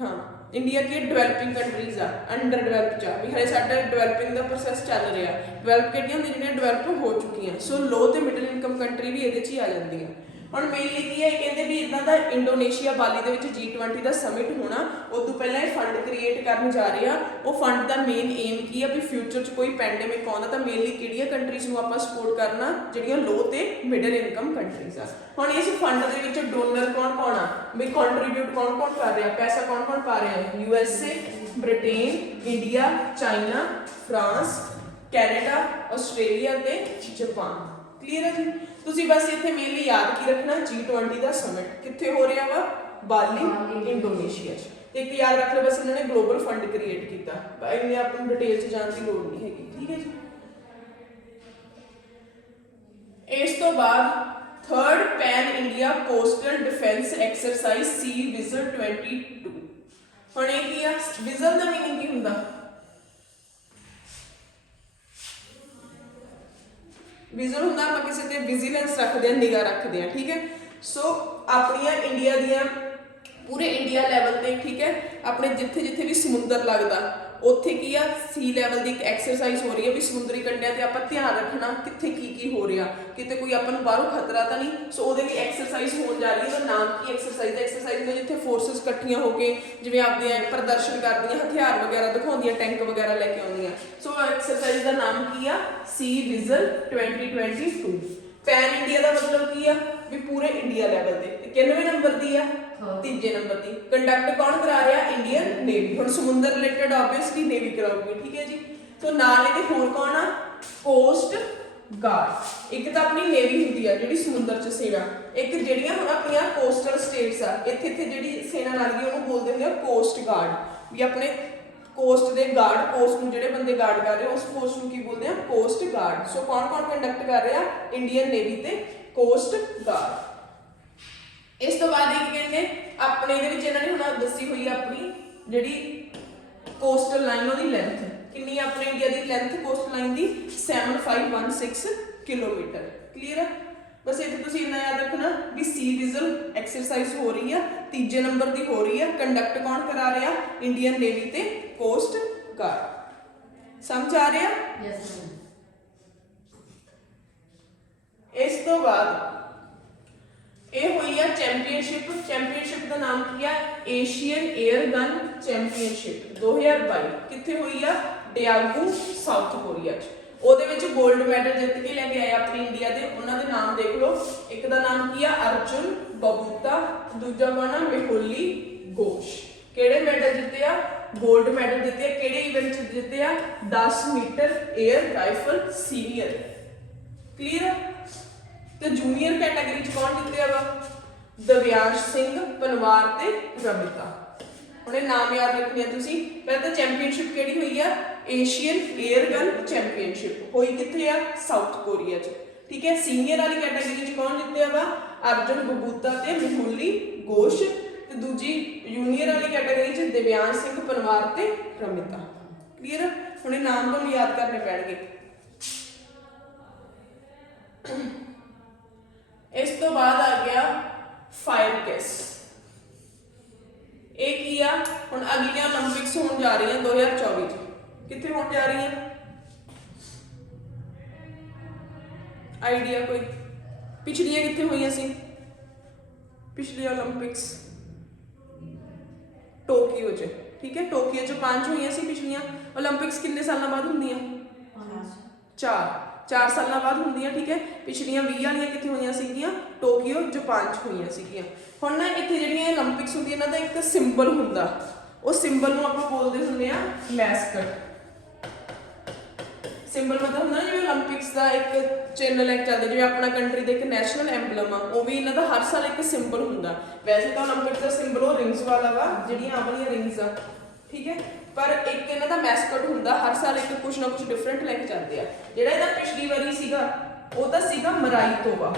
ਹਾਂ, ਇੰਡੀਆ ਕੀ ਡਿਵੈਲਪਿੰਗ ਕੰਟਰੀਜ਼ ਆ, ਅੰਡਰ ਡਿਵੈਲਪ ਚ ਆ ਵੀ ਹਲੇ ਸਾਡਾ ਡਿਵੈਲਪਿੰਗ ਦਾ ਪ੍ਰੋਸੈਸ ਚੱਲ ਰਿਹਾ। ਡਿਵੈਲਪ ਕਿਹੜੀਆਂ ਹੁੰਦੀਆਂ? ਜਿਹੜੀਆਂ ਡਿਵੈਲਪ ਹੋ ਚੁੱਕੀਆਂ। ਸੋ ਲੋ ਤੇ ਮਿਡਲ ਇਨਕਮ ਕੰਟਰੀ ਵੀ ਇਹਦੇ ਚ ਹੀ ਆ ਜਾਂਦੀਆਂ। ਹੁਣ ਮੇਨਲੀ ਕੀ ਹੈ? ਇਹ ਕਹਿੰਦੇ ਵੀ ਇਦਾਂ ਦਾ ਇੰਡੋਨੇਸ਼ੀਆ ਬਾਲੀ ਦੇ ਵਿੱਚ G20 ਦਾ ਸਮਿਟ ਹੋਣਾ, ਉਸ ਤੋਂ ਪਹਿਲਾਂ ਇਹ ਫੰਡ ਕ੍ਰੀਏਟ ਕਰਨ ਜਾ ਰਹੇ ਆ। ਉਹ ਫੰਡ ਦਾ ਮੇਨ ਏਮ ਕੀ ਆ ਵੀ ਫਿਊਚਰ 'ਚ ਕੋਈ ਪੈਂਡੇਮਿਕ ਆਉਂਦਾ ਤਾਂ ਮੇਨਲੀ ਕਿਹੜੀਆਂ ਕੰਟਰੀਜ਼ ਨੂੰ ਆਪਾਂ ਸਪੋਰਟ ਕਰਨਾ? ਜਿਹੜੀਆਂ ਲੋ ਤੇ ਮਿਡਲ ਇਨਕਮ ਕੰਟਰੀਜ਼ ਆ। ਹੁਣ ਇਸ ਫੰਡ ਦੇ ਵਿੱਚ ਡੋਨਰ ਕੌਣ ਆ ਵੀ ਕੰਟਰੀਬਿਊਟ ਕੌਣ ਕਰ ਰਿਹਾ? ਪੈਸਾ ਕੌਣ ਪਾ ਰਿਹਾ? USA, Britain, India, China, France, Canada, Australia ਤੇ ਜਾਪਾਨ। ਕਲੀਅਰ ਹੈ ਜੀ। ਤੁਸੀਂ ਬਸ ਇੱਥੇ ਮੇਨਲੀ ਯਾਦ ਕੀ ਰੱਖਣਾ? G20 ਦਾ ਸਮਿਟ ਕਿੱਥੇ ਹੋ ਰਿਹਾ ਵਾ? ਬਾਲੀ, ਇੰਡੋਨੇਸ਼ੀਆ 'ਚ। ਤੇ ਇੱਕ ਯਾਦ ਰੱਖ ਲਓ ਬਸ ਇਹਨਾਂ ਨੇ ਗਲੋਬਲ ਫੰਡ ਕ੍ਰੀਏਟ ਕੀਤਾ। ਇੰਨੇ ਆਪਾਂ ਨੂੰ ਡਿਟੇਲ 'ਚ ਜਾਣ ਦੀ ਲੋੜ ਨਹੀਂ ਹੈਗੀ, ਠੀਕ ਹੈ ਜੀ। ਤੋਂ ਬਾਅਦ third pan India coastal defence exercise sea vigil 22। ਹੁਣ ਇਹ ਕੀ ਆ? ਵਿਜ਼ਲ ਦਾ ਮੀਨਿੰਗ ਕੀ ਹੁੰਦਾ? ਵਿਜ਼ਲ ਹੁੰਦਾ ਆਪਾਂ ਕਿਸੇ ਤੇ ਵਿਜੀਲੈਂਸ ਰੱਖਦੇ ਆ, ਨਿਗਾਹ ਰੱਖਦੇ ਆ, ਠੀਕ ਹੈ। ਸੋ ਆਪਣੀਆਂ ਇੰਡੀਆ ਦੀਆਂ ਪੂਰੇ ਇੰਡੀਆ ਲੈਵਲ ਤੇ, ਠੀਕ ਹੈ, ਆਪਣੇ ਜਿੱਥੇ ਜਿੱਥੇ ਵੀ ਸਮੁੰਦਰ ਲੱਗਦਾ ਉੱਥੇ ਕੀ ਆ, ਸੀ ਲੈਵਲ ਦੀ ਇੱਕ ਐਕਸਰਸਾਈਜ਼ ਹੋ ਰਹੀ ਹੈ ਵੀ ਸਮੁੰਦਰੀ ਕੰਢਿਆਂ ਤੇ ਆਪਾਂ ਧਿਆਨ ਰੱਖਣਾ ਕਿੱਥੇ ਕੀ ਹੋ ਰਿਹਾ, ਕਿਤੇ ਕੋਈ ਆਪਾਂ ਨੂੰ ਬਾਹਰੋਂ ਖਤਰਾ ਤਾਂ ਨਹੀਂ। ਸੋ ਉਹਦੇ ਲਈ ਐਕਸਰਸਾਈਜ਼ ਹੋਣ ਜਾ ਰਹੀ ਹੈ। ਉਹਦਾ ਨਾਮ ਕੀ ਐਕਸਰਸਾਈਜ਼? ਐਕਸਰਸਾਈਜ਼ ਹੁੰਦਾ ਜਿੱਥੇ ਫੋਰਸਸ ਇਕੱਠੀਆਂ ਹੋ ਕੇ ਜਿਵੇਂ ਆਪਦੇ ਪ੍ਰਦਰਸ਼ਨ ਕਰਦੀਆਂ, ਹਥਿਆਰ ਵਗੈਰਾ ਦਿਖਾਉਂਦੀਆਂ, ਟੈਂਕ ਵਗੈਰਾ ਲੈ ਕੇ ਆਉਂਦੀਆਂ। ਸੋ ਐਕਸਰਸਾਈਜ਼ ਦਾ ਨਾਮ ਕੀ ਆ? ਸੀ ਵਿਜ਼ਲ 2022। ਪੈਨ ਇੰਡੀਆ ਦਾ ਮਤਲਬ ਕੀ ਆ? ਵੀ ਪੂਰੇ ਇੰਡੀਆ ਲੈਵਲ ਤੇ। 91 ਨੰਬਰ ਦੀ ਆ, ਤੀਜੇ ਨੰਬਰ ਦੀ। ਕੰਡਕਟ ਕੌਣ ਕਰਾ ਰਿਹਾ? Indian navy. ਹੁਣ ਸਮੁੰਦਰ ਰਿਲੇਟਡ ਆਬਵੀਅਸਲੀ ਨੇਵੀ ਕਰਾਊਗੀ, ਠੀਕ ਹੈ ਜੀ। ਸੋ ਨਾਲ ਇਹਦੇ ਹੋਰ ਕੌਣ ਆ? Cost guard. ਇੱਕ ਤਾਂ ਆਪਣੀ ਨੇਵੀ ਹੁੰਦੀ ਆ ਜਿਹੜੀ ਸਮੁੰਦਰ 'ਚ ਸੇਨਾ, ਇੱਕ ਜਿਹੜੀਆਂ ਹੁਣ ਆਪਣੀਆਂ ਕੋਸਟਲ ਸਟੇਟਸ ਆ, ਇੱਥੇ ਜਿਹੜੀ ਸੇਨਾ ਲੱਗਦੀ ਉਹਨੂੰ ਬੋਲਦੇ ਹੁੰਦੇ ਆ ਕੋਸਟ ਗਾਰਡ। ਵੀ ਆਪਣੇ ਕੋਸਟ ਦੇ ਗਾਰਡ, ਕੋਸਟ ਨੂੰ ਜਿਹੜੇ ਬੰਦੇ ਗਾਰਡ ਕਰ ਰਹੇ ਉਸ ਕੋਸਟ ਨੂੰ ਕੀ ਬੋਲਦੇ ਆ? Cost guard. ਸੋ ਕੌਣ ਕੰਡਕਟ ਕਰ ਰਿਹਾ? ਇੰਡੀਅਨ ਨੇਵੀ ਤੇ ਕੋਸਟ ਗਾਰਡ। ਇਸ ਤੋਂ ਬਾਅਦ ਇਹ ਕਹਿੰਦੇ ਆਪਣੇ ਦੇ ਵਿੱਚ ਇਹਨਾਂ ਨੇ ਹੁਣ ਦੱਸੀ ਹੋਈ ਆ ਆਪਣੀ ਜਿਹੜੀ ਕੋਸਟਲ ਲਾਈਨ, ਉਹਦੀ ਲੈਂਥ ਕਿੰਨੀ ਆ? ਆਪਣੇ ਇੰਡੀਆ ਦੀ ਲੈਂਥ ਕੋਸਟ ਲਾਈਨ ਦੀ 7516 ਕਿਲੋਮੀਟਰ। ਕਲੀਅਰ ਹੈ? ਬਸ ਇਹ ਤੁਸੀਂ ਇੰਨਾ ਯਾਦ ਰੱਖਣਾ ਵੀ ਸੀ ਵਿਜ਼ਲ ਐਕਸਰਸਾਈਜ਼ ਹੋ ਰਹੀ ਆ, ਤੀਜੇ ਨੰਬਰ ਦੀ ਹੋ ਰਹੀ ਆ। ਕੰਡਕਟ ਕੌਣ ਕਰਾ ਰਿਹਾ? ਇੰਡੀਅਨ ਨੇਵੀ ਤੇ ਕੋਸਟ ਗਾਰਡ। ਸਮਝ ਆ ਰਿਹਾ? Yes ma'am. ਇਸ ਤੋਂ ਬਾਅਦ ਇਹ ਹੋਈ ਆ ਚੈਂਪੀਅਨਸ਼ਿਪ। ਚੈਂਪੀਅਨਸ਼ਿਪ ਦਾ ਨਾਮ ਕੀ ਆ? Asian air gun championship 2022। ਕਿੱਥੇ ਹੋਈ ਆ? ਡਿਆਗੂ, ਸਾਊਥ ਕੋਰੀਆ 'ਚ। ਉਹਦੇ ਵਿੱਚ 골ਡ ਮੈਡਲ ਜਿੱਤ ਕੇ ਲੈ ਕੇ ਆਏ ਆਪਣੀ ਇੰਡੀਆ ਦੇ। ਉਹਨਾਂ ਦੇ ਨਾਮ ਦੇਖ ਲਓ। ਇੱਕ ਦਾ ਨਾਮ ਕੀ ਆ? ਅਰਜੁਨ ਬਬੂਤਾ। ਦੂਜਾ ਕੌਣ ਆ? ਮੇਹੁਲੀ ਘੋਸ਼। ਕਿਹੜੇ ਮੈਡਲ ਜਿੱਤੇ ਆ? 골ਡ ਮੈਡਲ ਜਿੱਤੇ ਆ। ਕਿਹੜੇ ਇਵੈਂਟ 'ਚ ਜਿੱਤੇ ਆ? 10 metre air rifle senior. Clear? ਤੇ ਜੂਨੀਅਰ ਕੈਟਾਗਰੀ 'ਚ ਕੌਣ ਜਿੱਤਿਆ ਵਾ? ਦਿਵਿਆਂਸ਼ ਸਿੰਘ ਪਨਵਾਰ ਤੇ ਰਮਿਤਾ। ਹੁਣ ਇਹ ਨਾਮ ਯਾਦ ਰੱਖਣੇ ਆ ਤੁਸੀਂ। ਪਹਿਲਾਂ ਤਾਂ ਚੈਂਪੀਅਨਸ਼ਿਪ ਕਿਹੜੀ ਹੋਈ ਆ? ਏਸ਼ੀਅਨ 에ਅਰ ਗਨ ਚੈਂਪੀਅਨਸ਼ਿਪ ਹੋਈ ਕਿੱਥੇ ਆ? ਸਾਊਥ ਕੋਰੀਆ 'ਚ, ਠੀਕ ਹੈ। ਸੀਨੀਅਰ ਵਾਲੀ ਕੈਟਾਗਰੀ 'ਚ ਕੌਣ ਜਿੱਤਿਆ ਵਾ? ਅਰਜੁਨ ਬਬੂਤਾ ਤੇ ਮੇਹੁਲੀ ਘੋਸ਼। ਤੇ ਦੂਜੀ ਜੂਨੀਅਰ ਵਾਲੀ ਕੈਟਾਗਰੀ 'ਚ ਦਿਵਿਆਂਸ਼ ਸਿੰਘ ਪਨਵਾਰ ਤੇ ਰਮਿਤਾ। ਕਲੀਅਰ? ਹੁਣ ਇਹ ਨਾਮ ਤੁਹਾਨੂੰ ਯਾਦ ਕਰਨੇ ਪੈਣਗੇ। ਇਸ ਤੋਂ ਬਾਅਦ ਆ ਗਿਆ ਫਾਇਰ ਕੇਸ। ਇਹ ਕੀ ਆ? ਹੁਣ ਅਗਲੀਆਂ 올림픽ਸ ਹੋਣ ਜਾ ਰਹੀਆਂ 2024 ਚ। ਕਿੱਥੇ ਹੋਣ ਜਾ ਰਹੀਆਂ? ਆਈਡੀਆ ਕੋਈ? ਪਿਛਲੀਆਂ ਕਿੱਥੇ ਹੋਈਆਂ ਸੀ? ਪਿਛਲੀਆਂ 올림픽ਸ ਟੋਕੀਓ ਚ, ਠੀਕ ਹੈ। ਟੋਕੀਓ ਚ 5 ਹੋਈਆਂ ਸੀ ਪਿਛਲੀਆਂ। 올림픽ਸ ਕਿੰਨੇ ਸਾਲਾਂ ਬਾਅਦ ਹੁੰਦੀਆਂ? 4 ਸਾਲਾਂ ਬਾਅਦ ਹੁੰਦੀਆਂ, ਠੀਕ ਹੈ। ਪਿਛਲੀਆਂ 20 ਵਾਲੀਆਂ ਕਿੱਥੇ ਹੋਈਆਂ ਸੀਗੀਆਂ? ਟੋਕੀਓ ਜਾਪਾਨ 'ਚ ਹੋਈਆਂ ਸੀਗੀਆਂ। ਹੁਣ ਨਾ ਇੱਥੇ ਜਿਹੜੀਆਂ ਇਹ 올림픽ਸ ਹੁੰਦੀਆਂ ਇਹਨਾਂ ਦਾ ਇੱਕ ਸਿੰਬਲ ਹੁੰਦਾ। ਉਹ ਸਿੰਬਲ ਨੂੰ ਆਪਾਂ ਬੋਲਦੇ ਹੁੰਦੇ ਆ ਮੈਸਕਟ। ਸਿੰਬਲ ਮਤਲਬ ਹੁੰਦਾ ਜਿਵੇਂ 올림픽ਸ ਦਾ ਇੱਕ ਚਿੰਨ੍ਹ ਲੈ ਕੇ ਚੱਲਦੇ, ਜਿਵੇਂ ਆਪਣਾ ਕੰਟਰੀ ਦਾ ਇੱਕ ਨੈਸ਼ਨਲ ਐਂਬਲਮ ਆ, ਉਹ ਵੀ ਇਹਨਾਂ ਦਾ ਹਰ ਸਾਲ ਇੱਕ ਸਿੰਬਲ ਹੁੰਦਾ। ਵੈਸੇ ਤਾਂ 올림픽ਸ ਦਾ ਸਿੰਬਲ ਉਹ ਰਿੰਗਸ ਵਾਲਾ ਵਾ, ਜਿਹੜੀਆਂ ਆਪਣੀਆਂ ਰਿੰਗਸ ਆ, ਠੀਕ ਹੈ। ਪਰ ਇੱਕ ਇਹਨਾਂ ਦਾ ਮੈਸਕਟ ਹੁੰਦਾ, ਹਰ ਸਾਲ ਇੱਕ ਕੁਛ ਨਾ ਕੁਛ ਡਿਫਰੈਂਟ ਲੈ ਕੇ ਚੱਲਦੇ ਆ। ਜਿਹੜਾ ਇਹਦਾ ਪਿਛਲੀ ਵਾਰੀ ਸੀਗਾ ਉਹ ਤਾਂ ਸੀਗਾ ਮਰਾਈ ਤੋਬਾ,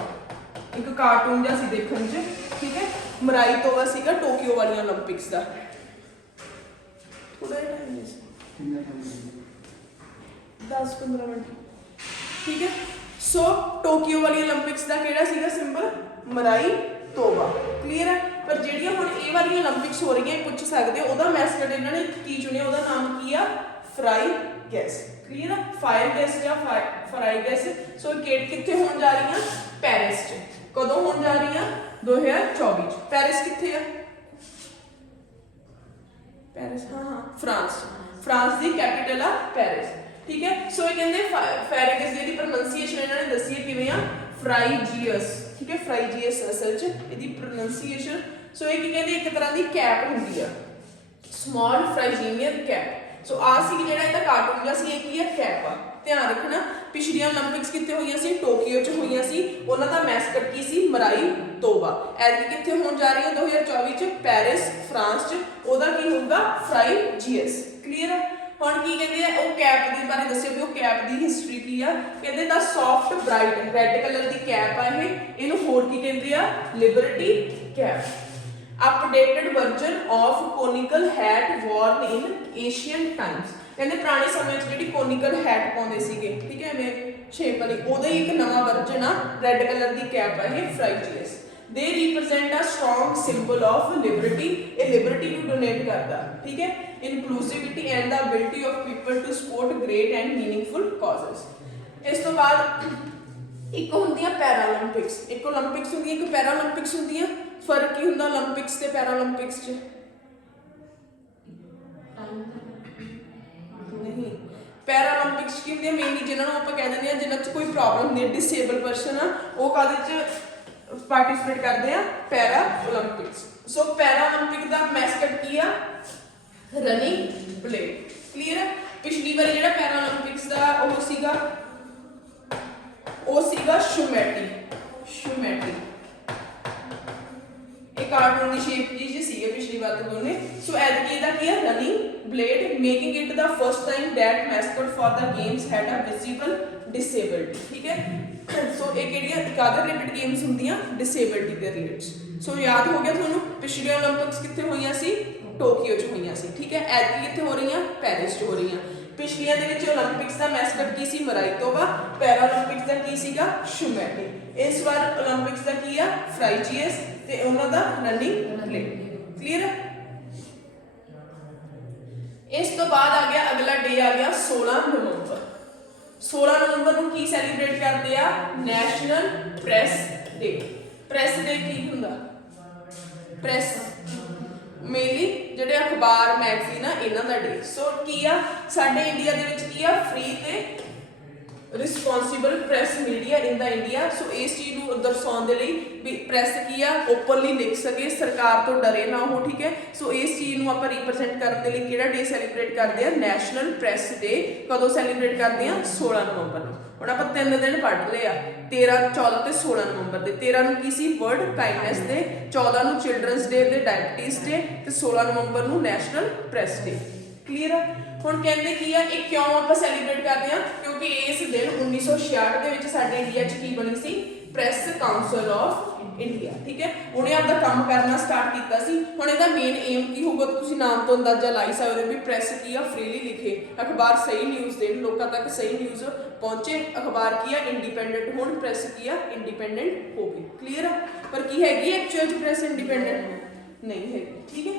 ਇੱਕ ਕਾਰਟੂਨ ਜਿਹਾ ਸੀ ਦੇਖਣ 'ਚ, ਠੀਕ ਹੈ। ਮਰਾਈ ਤੋਬਾ ਸੀਗਾ ਟੋਕੀਓ ਵਾਲੀਆਂ 올림픽ਸ ਦਾ। ਥੋੜਾ ਜਿਹਾ ਟਾਈਮ ਸੀ, 10-15 ਮਿੰਟ, ਠੀਕ ਹੈ। ਸੋ ਟੋਕੀਓ ਵਾਲੀ 올림픽ਸ ਦਾ ਕਿਹੜਾ ਸੀਗਾ ਸਿੰਬਲ? ਮਰਾਈ ਤੋਬਾ। ਕਲੀਅਰ ਹੈ। ਪਰ ਜਿਹੜੀਆਂ ਹੁਣ ਇਹ ਵਾਲੀਆਂ 올림픽ਸ ਹੋ ਰਹੀਆਂ, ਇਹ ਪੁੱਛ ਸਕਦੇ ਉਹਦਾ ਮੈਸਕਟ ਇਹਨਾਂ ਨੇ ਕੀ ਚੁਣਿਆ, ਉਹਦਾ ਨਾਮ ਕੀ ਆ? Fry gas. ਕਲੀਅਰ ਹੈ। ਫਾਇਰ ਗੈਸ ਜਾਂ ਫਰਾਈ ਗੈਸ। ਸੋ ਕਿੱਥੇ ਹੋਣ ਜਾ ਰਹੀਆਂ? ਪੈਰਿਸ 'ਚ। ਕਦੋਂ ਹੋਣ ਜਾ ਰਹੀਆਂ? 2024 'ਚ। ਪੈਰਿਸ ਕਿੱਥੇ ਆ? ਪੈਰਿਸ, ਹਾਂ ਫਰਾਂਸ। ਫਰਾਂਸ ਦੀ ਕੈਪੀਟਲ ਆ ਪੈਰਿਸ, ਠੀਕ ਹੈ। ਸੋ ਇਹ ਕਹਿੰਦੇ ਫਾਇਰ ਗੈਸ ਦੀ ਪ੍ਰੋਨੰਸੀਏਸ਼ਨ ਇਹਨਾਂ ਨੇ ਦੱਸੀ ਹੈ ਕਿਵੇਂ ਆ? ਫਰਾਈਜੀਅਸ, ਠੀਕ ਹੈ। ਫਰਾਈਜੀਅਸ ਅਸਲ 'ਚ ਇਹਦੀ ਪ੍ਰੋਨੰਸੀਏਸ਼ਨ। ਸੋ ਇਹ ਕੀ ਕਹਿੰਦੇ? ਇੱਕ ਤਰ੍ਹਾਂ ਦੀ ਕੈਪ ਹੁੰਦੀ ਆ, ਸਮਾਲ ਫਰਾਈਜੀਨੀਅਨ ਕੈਪ। ਸੋ ਆ ਸੀ ਜਿਹੜਾ ਇਹਦਾ ਕਾਰਟੂਨ ਜਿਹਾ ਸੀ, ਇਹ ਕੀ ਹੈ? ਕੈਪ ਆ। ਧਿਆਨ ਰੱਖਣਾ ਪਿਛਲੀਆਂ 올림픽ਸ ਕਿੱਥੇ ਹੋਈਆਂ ਸੀ? ਟੋਕੀਓ 'ਚ ਹੋਈਆਂ ਸੀ। ਉਹਨਾਂ ਦਾ ਮੈਸਕਟ ਕੀ ਸੀ? ਮਰਾਈ ਤੋਬਾ। ਐਤਕੀ ਕਿੱਥੇ ਹੋਣ ਜਾ ਰਹੀ ਹੈ 2024 'ਚ? ਪੈਰਿਸ, ਫਰਾਂਸ 'ਚ। ਉਹਦਾ ਕੀ ਹੋਊਗਾ? ਫਰਾਈਜੀਅਸ। ਕਲੀਅਰ ਹੈ। ਹੁਣ ਕੀ ਕਹਿੰਦੇ ਆ ਉਹ ਕੈਪ ਦੇ ਬਾਰੇ ਦੱਸਿਓ ਵੀ ਉਹ ਕੈਪ ਦੀ ਹਿਸਟਰੀ ਕੀ ਆ। ਕਹਿੰਦੇ the soft bright red colour ਦੀ ਕੈਪ ਆ ਇਹਨੂੰ ਹੋਰ ਕੀ ਕਹਿੰਦੇ ਆ liberty cap. Updated version of conical hat worn in Asian times. ਕਹਿੰਦੇ ਪੁਰਾਣੇ ਸਮੇਂ 'ਚ ਜਿਹੜੀ ਕੋਨਿਕਲ ਹੈਟ ਪਾਉਂਦੇ ਸੀਗੇ ਠੀਕ ਹੈ ਐਵੇਂ ਸ਼ੇਪ ਵਾਲੀ ਉਹਦਾ ਹੀ ਇੱਕ ਨਵਾਂ ਵਰਜ਼ਨ ਆ ਰੈੱਡ ਕਲਰ ਦੀ ਕੈਪ ਆ ਇਹ ਫਰਾਈਜੀਅਸ। They represent a strong symbol of liberty. ਇਹ ਲਿਬਰਟੀ ਨੂੰ ਡੋਨੇਟ ਕਰਦਾ ਠੀਕ ਹੈ। Inclusivity and the ability of people to support great and meaningful causes. ਇਸ ਤੋਂ ਬਾਅਦ ਇੱਕ ਹੁੰਦੀਆਂ ਪੈਰਾਲੰਪਿਕਸ। ਇੱਕ ਓਲੰਪਿਕਸ ਹੁੰਦੀ ਇੱਕ ਪੈਰਾਲੰਪਿਕਸ ਹੁੰਦੀਆਂ। ਫਰਕ ਕੀ ਹੁੰਦਾ ਓਲੰਪਿਕਸ ਤੇ ਪੈਰਾਲੰਪਿਕਸ 'ਚ? ਨਹੀਂ ਪੈਰਾਲੰਪਿਕਸ ਕੀ ਹੁੰਦੀ ਹੈ ਮੇਨਲੀ ਜਿਹਨਾਂ ਨੂੰ ਆਪਾਂ ਕਹਿ ਦਿੰਦੇ ਆ ਜਿਹਨਾਂ 'ਚ ਕੋਈ ਪ੍ਰੋਬਲਮ ਹੁੰਦੀ ਹੈ ਡਿਸੇਬਲ ਪਰਸਨ ਆ ਉਹ ਕਾਹਦੇ 'ਚ ਪਾਰਟਿਸਿਪੇਟ ਕਰਦੇ ਆ ਪੈਰਾ ਓਲੰਪਿਕਸ। ਸੋ ਪੈਰਾ ਓਲੰਪਿਕ ਦਾ ਮੈਸਕਟ ਕੀ ਆ ਰਨਿੰਗ ਬਲੇਡ। ਕਲੀਅਰ ਹੈ। ਪਿਛਲੀ ਵਾਰੀ ਜਿਹੜਾ ਪੈਰਾ ਓਲੰਪਿਕਸ ਦਾ ਉਹ ਸੀਗਾ ਸ਼ੂਮੈਟੀ। ਇਹ ਕਾਰਟੂਨ ਦੀ ਸ਼ੇਪ ਜੀ ਸੀਗੇ ਪਿਛਲੀ ਵਾਰ ਤੋਂ ਦੋਨੇ। ਸੋ ਐਤਕੀ ਦਾ ਕੀ ਹੈ running blade making it the first time that mascot for the games had a visible disability. ਠੀਕ ਹੈ। ਸੋ ਇਹ ਕਿਹੜੀਆਂ ਕਾਹਦੇ ਰਿਲੇਟਡ ਗੇਮਸ ਹੁੰਦੀਆਂ ਡਿਸੇਬਿਲਟੀ ਦੇ ਰਿਲੇਟਡ। ਸੋ ਯਾਦ ਹੋ ਗਿਆ ਤੁਹਾਨੂੰ ਪਿਛਲੇ ਓਲੰਪਿਕਸ ਕਿੱਥੇ ਹੋਈਆਂ ਸੀ ਟੋਕੀਓ 'ਚ ਹੋਈਆਂ ਸੀ ਠੀਕ ਹੈ। ਐਤਕੀ ਕਿੱਥੇ ਹੋ ਰਹੀਆਂ ਪੈਰਿਸ 'ਚ ਹੋ ਰਹੀਆਂ। ਪਿਛਲੀਆਂ ਦੇ ਵਿੱਚ ਓਲੰਪਿਕਸ ਦਾ ਮੈਸਕਟ ਕੀ ਸੀ ਮਰਾਈਤੋਵਾ। ਪੈਰਾ ਓਲੰਪਿਕਸ ਦਾ ਕੀ ਸੀਗਾ ਸ਼ੂਮੈਟੀ। ਇਸ ਵਾਰ ਓਲੰਪਿਕਸ ਦਾ ਕੀ ਆ ਫਰਾਈਜੀਅਸ ਤੇ ਉਹਨਾਂ ਦਾ ਰਨਿੰਗ ਬਲੇਡ। ਕਲੀਅਰ ਹੈ। ਇਸ ਤੋਂ ਬਾਅਦ ਆ ਗਿਆ ਅਗਲਾ ਡੇ ਆ ਗਿਆ 16 ਨਵੰਬਰ। 16 ਨਵੰਬਰ ਨੂੰ ਕੀ ਸੈਲੀਬ੍ਰੇਟ ਕਰਦੇ ਆ ਨੈਸ਼ਨਲ ਪ੍ਰੈਸ ਡੇ। ਪ੍ਰੈਸ ਡੇ ਕੀ ਹੁੰਦਾ ਪ੍ਰੈਸ ਮੇਨਲੀ ਜਿਹੜੇ ਅਖਬਾਰ ਮੈਗਜ਼ੀਨ ਆ ਇਹਨਾਂ ਦਾ ਡੇ। ਸੋ ਕੀ ਆ ਸਾਡੇ ਇੰਡੀਆ ਦੇ ਵਿੱਚ ਕੀ ਆ ਫ੍ਰੀ ਤੇ ਰਿਸਪੌਂਸਿਬਲ ਪ੍ਰੈਸ ਮੀਡੀਆ ਇਨ ਦਾ ਇੰਡੀਆ। ਸੋ ਇਸ ਚੀਜ਼ ਨੂੰ ਦਰਸਾਉਣ ਦੇ ਲਈ ਵੀ ਪ੍ਰੈਸ ਕੀ ਆ ਓਪਨਲੀ ਲਿਖ ਸਕੇ ਸਰਕਾਰ ਤੋਂ ਡਰੇ ਨਾ ਹੋ ਠੀਕ ਹੈ। ਸੋ ਇਸ ਚੀਜ਼ ਨੂੰ ਆਪਾਂ ਰਿਪਰੈਜ਼ੈਂਟ ਕਰਨ ਦੇ ਲਈ ਕਿਹੜਾ ਡੇ ਸੈਲੀਬ੍ਰੇਟ ਕਰਦੇ ਆ ਨੈਸ਼ਨਲ ਪ੍ਰੈਸ ਡੇ। ਕਦੋਂ ਸੈਲੀਬ੍ਰੇਟ ਕਰਦੇ ਆ 16 ਨਵੰਬਰ ਨੂੰ। ਹੁਣ ਆਪਾਂ 3 ਦਿਨ ਪੜ੍ਹ ਲਏ ਆ 13 14 ਤੇ 16 ਨਵੰਬਰ ਦੇ। 13 ਨੂੰ ਕੀ ਸੀ ਵਰਲਡ ਕਾਈਂਡਨੈਸ ਡੇ, 14 ਨੂੰ ਚਿਲਡਰਨਸ ਡੇ ਤੇ ਡਾਇਬਟੀਜ਼ ਡੇ ਤੇ 16 ਨਵੰਬਰ ਨੂੰ ਨੈਸ਼ਨਲ ਪ੍ਰੈਸ ਡੇ। ਕਲੀਅਰ ਆ। ਹੁਣ ਕਹਿੰਦੇ ਕੀ ਆ ਇਹ ਕਿਉਂ ਆਪਾਂ ਸੈਲੀਬ੍ਰੇਟ ਕਰਦੇ ਆ ਕਿਉਂਕਿ ਇਸ ਦਿਨ 1966 ਦੇ ਵਿੱਚ ਸਾਡੇ ਇੰਡੀਆ 'ਚ ਕੀ ਬਣੀ ਸੀ ਪ੍ਰੈਸ ਕਾਉਂਸਲ ਆਫ ਇੰਡੀਆ। ਠੀਕ ਹੈ। ਉਹਨੇ ਆਪਦਾ ਕੰਮ ਕਰਨਾ ਸਟਾਰਟ ਕੀਤਾ ਸੀ। ਹੁਣ ਇਹਦਾ ਮੇਨ ਏਮ ਕੀ ਹੋਊਗਾ ਤੁਸੀਂ ਨਾਮ ਤੋਂ ਅੰਦਾਜ਼ਾ ਲਾਈ ਸਕਦੇ ਹੋ ਵੀ ਪ੍ਰੈਸ ਕੀ ਆ ਫ੍ਰੀਲੀ ਲਿਖੇ ਅਖਬਾਰ ਸਹੀ ਨਿਊਜ਼ ਦੇਣ ਲੋਕਾਂ ਤੱਕ ਸਹੀ ਨਿਊਜ਼ ਪਹੁੰਚੇ ਅਖਬਾਰ ਕੀ ਆ ਇੰਡੀਪੈਂਡੈਂਟ ਹੋਣ ਪ੍ਰੈਸ ਕੀ ਆ ਇੰਡੀਪੈਂਡੈਂਟ ਹੋਵੇ। ਕਲੀਅਰ ਆ। ਪਰ ਕੀ ਹੈਗੀ ਐਕਚੁਅਲ 'ਚ ਪ੍ਰੈਸ ਇੰਡੀਪੈਂਡੈਂਟ ਨਹੀਂ ਹੈਗੀ। ਠੀਕ ਹੈ।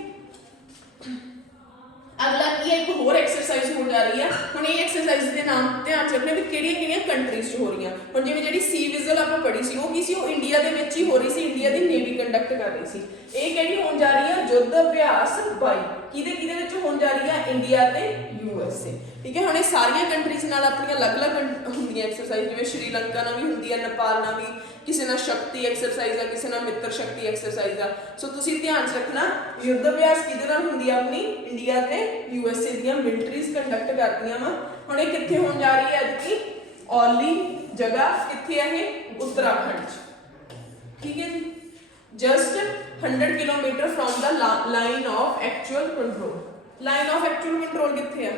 ਅਗਲਾ ਕੀ ਹੈ ਇੱਕ ਹੋਰ ਐਕਸਰਸਾਈਜ਼ ਹੋਣ ਜਾ ਰਹੀ ਆ। ਹੁਣ ਇਹ ਐਕਸਰਸਾਈਜ਼ ਦੇ ਨਾਮ ਧਿਆਨ ਚ ਰੱਖਣਾ ਵੀ ਕਿਹੜੀਆਂ ਕੰਟਰੀਜ਼ 'ਚ ਹੋ ਰਹੀਆਂ। ਹੁਣ ਜਿਵੇਂ ਜਿਹੜੀ ਸੀ ਵਿਜ਼ਲ ਆਪਾਂ ਪੜ੍ਹੀ ਸੀ ਉਹ ਕੀ ਸੀ ਉਹ ਇੰਡੀਆ ਦੇ ਵਿੱਚ ਹੀ ਹੋ ਰਹੀ ਸੀ। ਇੰਡੀਆ ਦੀ ਨੇਵੀ ਕੰਡਕਟ ਕਰ ਰਹੀ ਸੀ। ਇਹ ਕਿਹੜੀ ਹੋਣ ਜਾ ਰਹੀ ਆ ਯੁੱਧ ਅਭਿਆਸ 22 ਕਿਹਦੇ ਵਿੱਚ ਹੋਣ ਜਾ ਰਹੀ ਆ ਇੰਡੀਆ ਤੇ USA। ਠੀਕ ਹੈ। ਹੁਣ ਇਹ ਸਾਰੀਆਂ ਕੰਟਰੀਜ਼ ਨਾਲ ਆਪਣੀਆਂ ਅਲੱਗ-ਅਲੱਗ ਹੁੰਦੀਆਂ ਐਕਸਰਸਾਈਜ਼ ਜਿਵੇਂ ਸ਼੍ਰੀਲੰਕਾ ਨਾਲ ਵੀ ਹੁੰਦੀ ਆ ਨੇਪਾਲ ਨਾਲ ਵੀ ਕਿਸੇ ਨਾਲ ਸ਼ਕਤੀ ਐਕਸਰਸਾਈਜ਼ ਆ ਕਿਸੇ ਨਾਲ ਮਿੱਤਰ ਸ਼ਕਤੀ ਐਕਸਰਸਾਈਜ਼ ਆ। ਸੋ ਤੁਸੀਂ ਧਿਆਨ 'ਚ ਰੱਖਣਾ ਯੁੱਧ ਅਭਿਆਸ ਕਿਹਦੇ ਨਾਲ ਹੁੰਦੀ ਆ ਆਪਣੀ ਇੰਡੀਆ ਤੇ USA ਦੀਆਂ ਮਿਲਟਰੀਜ਼ ਕੰਡਕਟ ਕਰਦੀਆਂ ਵਾ। ਹੁਣ ਇਹ ਕਿੱਥੇ ਹੋਣ ਜਾ ਰਹੀ ਹੈ ਅੱਜ ਦੀ ਔਲੀ ਜਗ੍ਹਾ ਕਿੱਥੇ ਹੈ ਇਹ ਉੱਤਰਾਖੰਡ 'ਚ। ਠੀਕ ਹੈ ਜੀ। Just 100 kilometre from the line of actual control. Line of actual control ਕਿੱਥੇ ਆ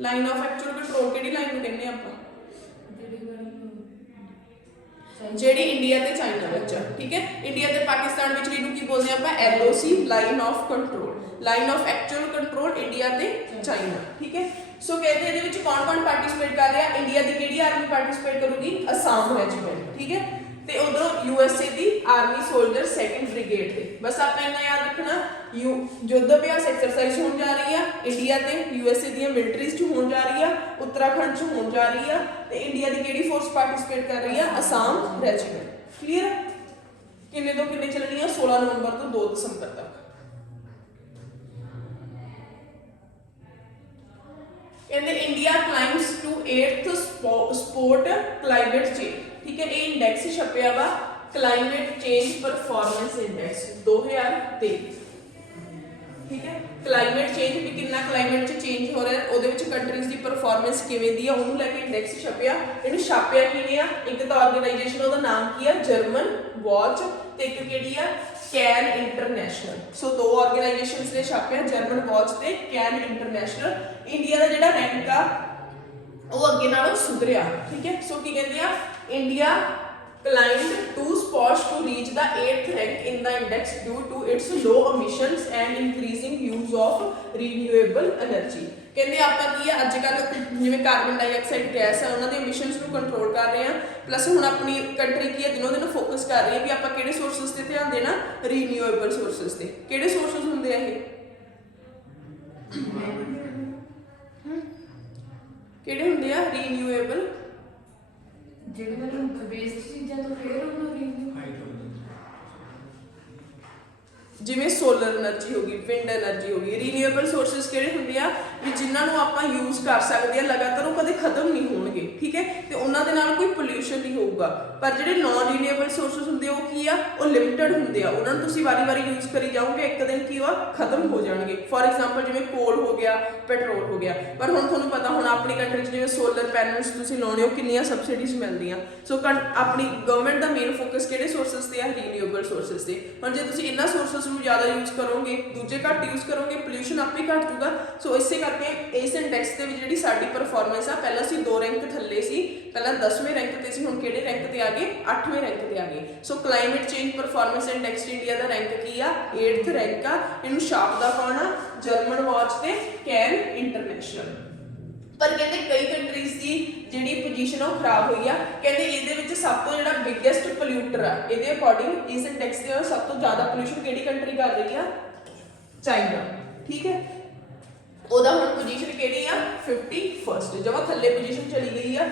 ਲਾਈਨ ਆਫ ਐਕਚੁਅਲ ਕੰਟਰੋਲ ਕਿਹੜੀ ਲਾਈਨ ਨੂੰ ਕਹਿੰਦੇ ਆਪਾਂ ਜਿਹੜੀ ਇੰਡੀਆ ਤੇ ਚਾਈਨਾ ਵਿੱਚ ਆ। ਠੀਕ ਹੈ। ਇੰਡੀਆ ਤੇ ਪਾਕਿਸਤਾਨ ਵਿੱਚ ਇਹਨੂੰ ਕੀ ਬੋਲਦੇ ਆਪਾਂ LOC line of control line of actual control India ਤੇ ਚਾਈਨਾ। ਠੀਕ ਹੈ। ਸੋ ਕਹਿੰਦੇ ਇਹਦੇ ਵਿੱਚ ਕੌਣ ਪਾਰਟਿਸਿਪੇਟ ਕਰ ਰਿਹਾ ਇੰਡੀਆ ਦੀ ਕਿਹੜੀ ਆਰਮੀ ਪਾਰਟਿਸਿਪੇਟ ਕਰੂਗੀ ਅਸਾਮ ਰੈਜੀਮੈਂਟ। ਠੀਕ ਹੈ। ਤੇ ਉਧਰੋਂ USA ਦੀ ਆਰਮੀ ਸੋਲਜਰ 2nd ਬ੍ਰਿਗੇਡ ਤੇ। ਬਸ ਆਪਾਂ ਇਹਨਾਂ ਯਾਦ ਰੱਖਣਾ ਯੁੱਧ ਅਭਿਆਸ ਐਕਸਰਸਾਈਜ਼ ਹੋਣ ਜਾ ਰਹੀ ਆ ਇੰਡੀਆ ਤੇ USA ਦੀਆਂ ਮਿਲਟਰੀਜ਼ 'ਚ ਹੋਣ ਜਾ ਰਹੀ ਆ ਉੱਤਰਾਖੰਡ 'ਚ ਹੋਣ ਜਾ ਰਹੀ ਆ ਤੇ ਇੰਡੀਆ ਦੀ ਕਿਹੜੀ ਫੋਰਸ ਪਾਰਟਿਸਿਪੇਟ ਕਰ ਰਹੀ ਆ ਅਸਾਮ ਰੈਜੀਮੈਂਟ। ਕਲੀਅਰ ਹੈ। ਕਿੰਨੇ ਤੋਂ ਕਿੰਨੇ ਚੱਲਣੀਆਂ 16 ਨਵੰਬਰ ਤੋਂ 2 ਦਸੰਬਰ ਤੱਕ। ਕਹਿੰਦੇ India climbs to 8th spot climate change. ਠੀਕ ਹੈ। ਇਹ ਇੰਡੈਕਸ ਛਪਿਆ ਵਾ ਕਲਾਈਮੇਟ ਚੇਂਜ ਪਰਫਾਰਮੈਂਸ ਇੰਡੈਕਸ 2023। ਠੀਕ ਹੈ। ਕਲਾਈਮੇਟ ਚੇਂਜ ਵੀ ਕਿੰਨਾ ਕਲਾਈਮੇਟ 'ਚ ਚੇਂਜ ਹੋ ਰਿਹਾ ਉਹਦੇ ਵਿੱਚ ਕੰਟਰੀਜ਼ ਦੀ ਪਰਫਾਰਮੈਂਸ ਕਿਵੇਂ ਦੀ ਆ ਉਹਨੂੰ ਲੈ ਕੇ ਇੰਡੈਕਸ ਛਪਿਆ। ਇਹਨੂੰ ਛਾਪਿਆ ਕਿਵੇਂ ਆ ਇੱਕ ਤਾਂ ਆਰਗੇਨਾਈਜੇਸ਼ਨ ਉਹਦਾ ਨਾਮ ਕੀ ਆ ਜਰਮਨ ਵਾਚ ਤੇ ਇੱਕ ਕਿਹੜੀ ਆ ਕੈਨ ਇੰਟਰਨੈਸ਼ਨਲ। ਸੋ ਦੋ ਆਰਗੇਨਾਈਜੇਸ਼ਨਸ ਨੇ ਛਾਪਿਆ, ਜਰਮਨ ਵਾਚ ਤੇ ਕੈਨ ਇੰਟਰਨੈਸ਼ਨਲ। ਇੰਡੀਆ ਦਾ ਜਿਹੜਾ ਰੈਂਕ ਆ ਉਹ ਅੱਗੇ ਨਾਲੋਂ ਸੁਧਰਿਆ, ਠੀਕ ਹੈ। ਸੋ ਕੀ ਕਹਿੰਦੇ ਆ, India climbed 2 spots to reach the 8th rank in the index due to its low emissions and increasing use of renewable energy। ਕਹਿੰਦੇ ਆਪਾਂ ਕੀ ਆ ਅੱਜ ਕੱਲ ਜਿਵੇਂ ਕਾਰਬਨ ਡਾਈਆਕਸਾਈਡ ਗੈਸ ਆ ਉਹਨਾਂ ਦੇ ਐਮਿਸ਼ਨਸ ਨੂੰ ਕੰਟਰੋਲ ਕਰ ਰਹੇ ਆ, ਪਲੱਸ ਹੁਣ ਆਪਣੀ ਕੰਟਰੀ ਕੀ ਆ ਦਿਨੋਂ ਦਿਨ ਫੋਕਸ ਕਰ ਰਹੀ ਹੈ ਵੀ ਆਪਾਂ ਕਿਹੜੇ ਸੋਰਸਸ ਤੇ ਧਿਆਨ ਦੇਣਾ, ਰੀਨਿਊਏਬਲ ਸੋਰਸਸ ਤੇ। ਕਿਹੜੇ ਸੋਰਸਸ ਹੁੰਦੇ ਆ ਇਹ, ਕਿਹੜੇ ਹੁੰਦੇ ਆ ਰੀਨਿਊਏਬਲ, ਜਿਹੜੇ ਮਤਲਬ ਵੇਸਟ ਚੀਜ਼ਾਂ ਤੋਂ ਫਿਰ ਉਹਨੂੰ ਰੀਨਿਊ, ਜਿਵੇਂ ਸੋਲਰ એનર્ਜੀ ਹੋ ਗਈ, ਵਿੰਡ એનર્ਜੀ ਹੋ ਗਈ। ਰੀਨਿਊਏਬਲ ਸੋਰਸਸ ਕਿਹੜੇ ਹੁੰਦੇ ਆ ਵੀ ਜਿਨ੍ਹਾਂ ਨੂੰ ਆਪਾਂ ਯੂਜ਼ ਕਰ ਸਕਦੇ ਆ ਲਗਾਤਾਰ, ਉਹ ਕਦੇ ਖਤਮ ਨਹੀਂ ਹੋਣਗੇ, ਠੀਕ ਹੈ, ਤੇ ਉਹਨਾਂ ਦੇ ਨਾਲ ਕੋਈ ਪੋਲਿਊਸ਼ਨ ਨਹੀਂ ਹੋਊਗਾ। ਪਰ ਜਿਹੜੇ ਨਾਨ ਰੀਨਿਊਏਬਲ ਸੋਰਸਸ ਹੁੰਦੇ ਆ ਉਹ ਕੀ ਆ, ਉਹ ਲਿਮਿਟਡ ਹੁੰਦੇ ਆ, ਉਹਨਾਂ ਨੂੰ ਤੁਸੀਂ ਵਾਰੀ-ਵਾਰੀ ਯੂਜ਼ ਕਰੀ ਜਾਓਗੇ, ਇੱਕ ਦਿਨ ਕੀ ਆ ਖਤਮ ਹੋ ਜਾਣਗੇ। ਫੋਰ ਐਗਜ਼ਾਮਪਲ ਜਿਵੇਂ ਕੋਲ ਹੋ ਗਿਆ, ਪੈਟਰੋਲ ਹੋ ਗਿਆ। ਪਰ ਹੁਣ ਤੁਹਾਨੂੰ ਪਤਾ ਹੁਣ ਆਪਣੀ ਕੰਟਰੀ 'ਚ ਜਿਵੇਂ ਸੋਲਰ ਪੈਨਲਸ ਤੁਸੀਂ ਲਾਉਣੇ ਹੋ ਕਿੰਨੀਆਂ ਸਬਸਿਡੀਜ਼ ਮਿਲਦੀਆਂ। ਸੋ ਆਪਣੀ ਗਵਰਨਮੈਂਟ ਦਾ ਮੇਨ ਫੋਕਸ ਕਿਹੜੇ ਸੋਰਸਸ ਤੇ ਆ, ਰੀਨਿਊਏਬਲ ਸੋਰਸਸ ਤੇ। ਹੁਣ ਜੇ ਤੁਸੀਂ ਇਹਨਾਂ ਸੋਰਸਸ ਨੂੰ ਜ਼ਿਆਦਾ ਯੂਜ਼ ਕਰੋਗੇ, ਦੂਜੇ ਘੱਟ ਯੂਜ਼ ਕਰੋਗੇ, ਪੋਲਿਊਸ਼ਨ ਆਪੇ ਘੱਟ ਜੂਗਾ। ਸੋ ਇਸੇ ਕਰਕੇ ਇਸ ਇੰਡੈਕਸ ਦੇ ਵਿੱਚ ਜਿਹੜੀ ਸਾਡੀ ਪਰਫਾਰਮੈਂਸ ਆ, ਪਹਿਲਾਂ ਅਸੀਂ 2 ਰੈਂਕ ਥੱਲੇ ਸੀ, ਪਹਿਲਾਂ 10ਵੇਂ ਰੈਂਕ ਤੇ ਸੀ, ਹੁਣ ਕਿਹੜੇ ਰੈਂਕ ਤੇ ਆ ਗਏ, 8ਵੇਂ ਰੈਂਕ ਤੇ ਆ ਗਏ। So climate change performance index India ਦਾ ਰੈਂਕ ਕੀ ਆ, 8th ਰੈਂਕ ਆ। ਇਹਨੂੰ ਛਾਪਦਾ ਕੌਣ ਆ, ਜਰਮਨ ਵਾਚ ਤੇ ਕੈਨ ਇੰਟਰਨੈਸ਼ਨਲ। ਪਰ ਕਹਿੰਦੇ ਕਈ ਕੰਟਰੀਜ਼ ਦੀ ਜਿਹੜੀ ਪੋਜੀਸ਼ਨ ਉਹ ਖਰਾਬ ਹੋਈ ਆ। ਕਹਿੰਦੇ ਇਹਦੇ ਵਿੱਚ ਸਭ ਤੋਂ ਜਿਹੜਾ ਬਿਗੇਸਟ ਪੋਲਿਊਟਰ ਆ, ਇਹਦੇ ਅਕੋਰਡਿੰਗ ਇਸ ਇੰਡੈਕਸ ਦੇ ਸਭ ਤੋਂ ਜ਼ਿਆਦਾ ਪੋਲਿਊਸ਼ਨ ਕਿਹੜੀ ਕੰਟਰੀ ਕਰ ਰਹੀ ਆ, ਚਾਈਨਾ, ਠੀਕ ਹੈ। ਉਹਦਾ ਹੁਣ ਪੋਜੀਸ਼ਨ ਕਿਹੜੀ ਆ, 51st, ਜਮਾ ਥੱਲੇ ਪੋਜੀਸ਼ਨ ਚਲੀ ਗਈ ਆ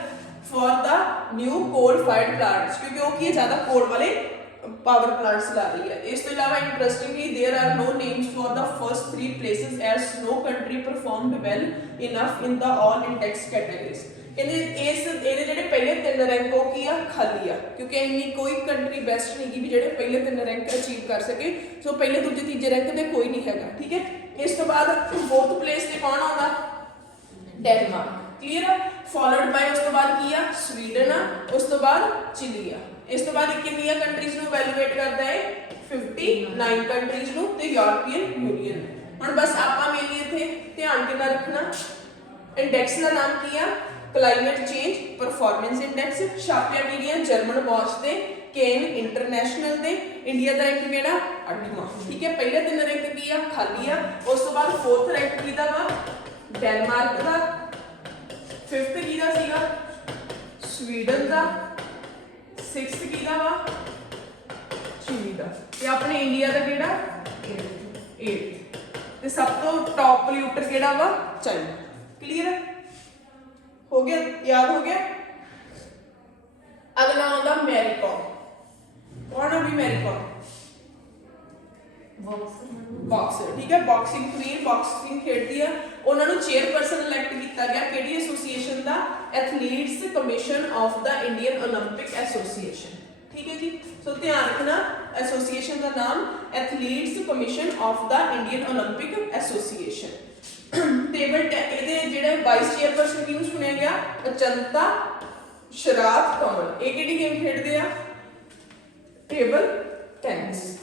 ਫॉर ਦਾ ਨਿਊ ਕੋਲ ਫਾਇਰਡ ਪਲਾਂਟਸ, ਕਿਉਂਕਿ ਉਹ ਕੀ ਹੈ ਜ਼ਿਆਦਾ ਕੋਲ ਵਾਲੇ ਪਾਵਰ ਪਲਾਂਟਸ ਲਾ ਰਹੀ ਹੈ। ਇਸ ਤੋਂ ਇਲਾਵਾ interestingly there are no names for the first 3 places as no country performed well enough in the all index categories। ਕਹਿੰਦੇ ਇਹਦੇ ਜਿਹੜੇ ਪਹਿਲੇ 3 ਰੈਂਕ ਉਹ ਕੀ ਆ, ਖਾਲੀ ਆ, ਕਿਉਂਕਿ ਇੰਨੀ ਕੋਈ ਕੰਟਰੀ ਬੈਸਟ ਨਹੀਂ ਗੀ ਵੀ ਜਿਹੜੇ ਪਹਿਲੇ 3 ਰੈਂਕ ਅਚੀਵ ਕਰ ਸਕੇ। ਸੋ ਪਹਿਲੇ ਦੂਜੇ ਤੀਜੇ ਰੈਂਕ ਤੇ ਕੋਈ ਨਹੀਂ ਹੈਗਾ, ਠੀਕ ਹੈ। ਇਸ ਤੋਂ ਬਾਅਦ 4th ਪਲੇਸ ਤੇ ਕੌਣ ਆਉਂਦਾ, ਡੈਨਮਾਰਕ, ਕਲੀਅਰ ਆ। ਫੋਲੋਡ ਬਾਈ ਉਸ ਤੋਂ ਬਾਅਦ ਕੀ ਆ, ਸਵੀਡਨ ਆ, ਉਸ ਤੋਂ ਬਾਅਦ ਚਿਲੀ ਆ। ਇਸ ਤੋਂ ਬਾਅਦ ਕਿੰਨੀਆਂ ਕੰਟਰੀਜ਼ ਨੂੰ ਇਵੈਲੂਏਟ ਕਰਦਾ ਹੈ, 59 ਕੰਟਰੀਜ਼ ਨੂੰ ਤੇ ਯੂਰਪੀਅਨ ਯੂਨੀਅਨ। ਹੁਣ ਬਸ ਆਪਾਂ ਮੇਨਲੀ ਇੱਥੇ ਧਿਆਨ ਕਿੰਨਾ ਰੱਖਣਾ, ਇੰਡੈਕਸ ਦਾ ਨਾਮ ਕੀ ਆ, ਕਲਾਈਮੇਟ ਚੇਂਜ ਪਰਫਾਰਮੈਂਸ ਇੰਡੈਕਸ। ਛਾਪਿਆ ਕਿਹੜੀਆਂ, ਜਰਮਨ ਵਾਚ ਤੇ ਕੇਨ ਇੰਟਰਨੈਸ਼ਨਲ ਦੇ। ਇੰਡੀਆ ਦਾ ਰੈਂਕ ਕਿਹੜਾ, 8ਵਾਂ, ਠੀਕ ਹੈ। ਪਹਿਲੇ 3 ਰੈਂਕ ਕੀ ਆ, ਖਾਲੀ ਆ। ਉਸ ਤੋਂ ਬਾਅਦ 4th ਰੈਂਕ ਕਿਹਦਾ ਵਾ, ਡੈਨਮਾਰਕ ਦਾ। 5th ਕਿਹਦਾ ਸੀਗਾ, ਸਵੀਡਨ ਦਾ। 6th ਕਿਹਦਾ ਵਾ, ਚੀਲੀ ਦਾ। ਤੇ ਆਪਣੇ ਇੰਡੀਆ ਦਾ ਕਿਹੜਾ, 8th। ਤੇ ਸਭ ਤੋਂ ਟੌਪ ਪੋਲਿਊਟਰ ਕਿਹੜਾ ਵਾ, ਚਾਈਨਾ। ਕਲੀਅਰ ਹੋ ਗਿਆ, ਯਾਦ ਹੋ ਗਿਆ। ਅਗਲਾ ਆਉਂਦਾ ਮੈਰੀਕॉम। ਕੌਣ ਆ ਵੀ ਮੈਰੀਕॉम, ਬਾਕਸਰ, ਠੀਕ ਹੈ। ਬਾਕਸਿੰਗ ਕੁਈਨ, ਬਾਕਸਿੰਗ ਖੇਡਦੀ ਆ। ਉਹਨਾਂ ਨੂੰ ਚੇਅਰਪਰਸਨ ਇਲੈਕਟ ਕੀਤਾ ਗਿਆ ਕਿਹੜੀ ਐਸੋਸੀਏਸ਼ਨ ਦਾ, athletes commission of the Indian 올림픽 association, ਠੀਕ ਹੈ ਜੀ। ਸੋ ਧਿਆਨ ਰੱਖਣਾ, ਐਸੋਸੀਏਸ਼ਨ ਦਾ ਨਾਮ athletes commission of the Indian 올림픽 association. Table ਇਹਦੇ ਜਿਹੜੇ ਵਾਈਸ ਚੇਅਰਪਰਸਨ ਕਿਹਨੂੰ ਚੁਣਿਆ ਗਿਆ, ਅਚੰਤਾ ਸ਼ਰਾਤ ਕਮਲ। ਇਹ ਕਿਹੜੀ ਗੇਮ ਖੇਡਦੇ ਆ, ਟੇਬਲ ਟੈਨਿਸ।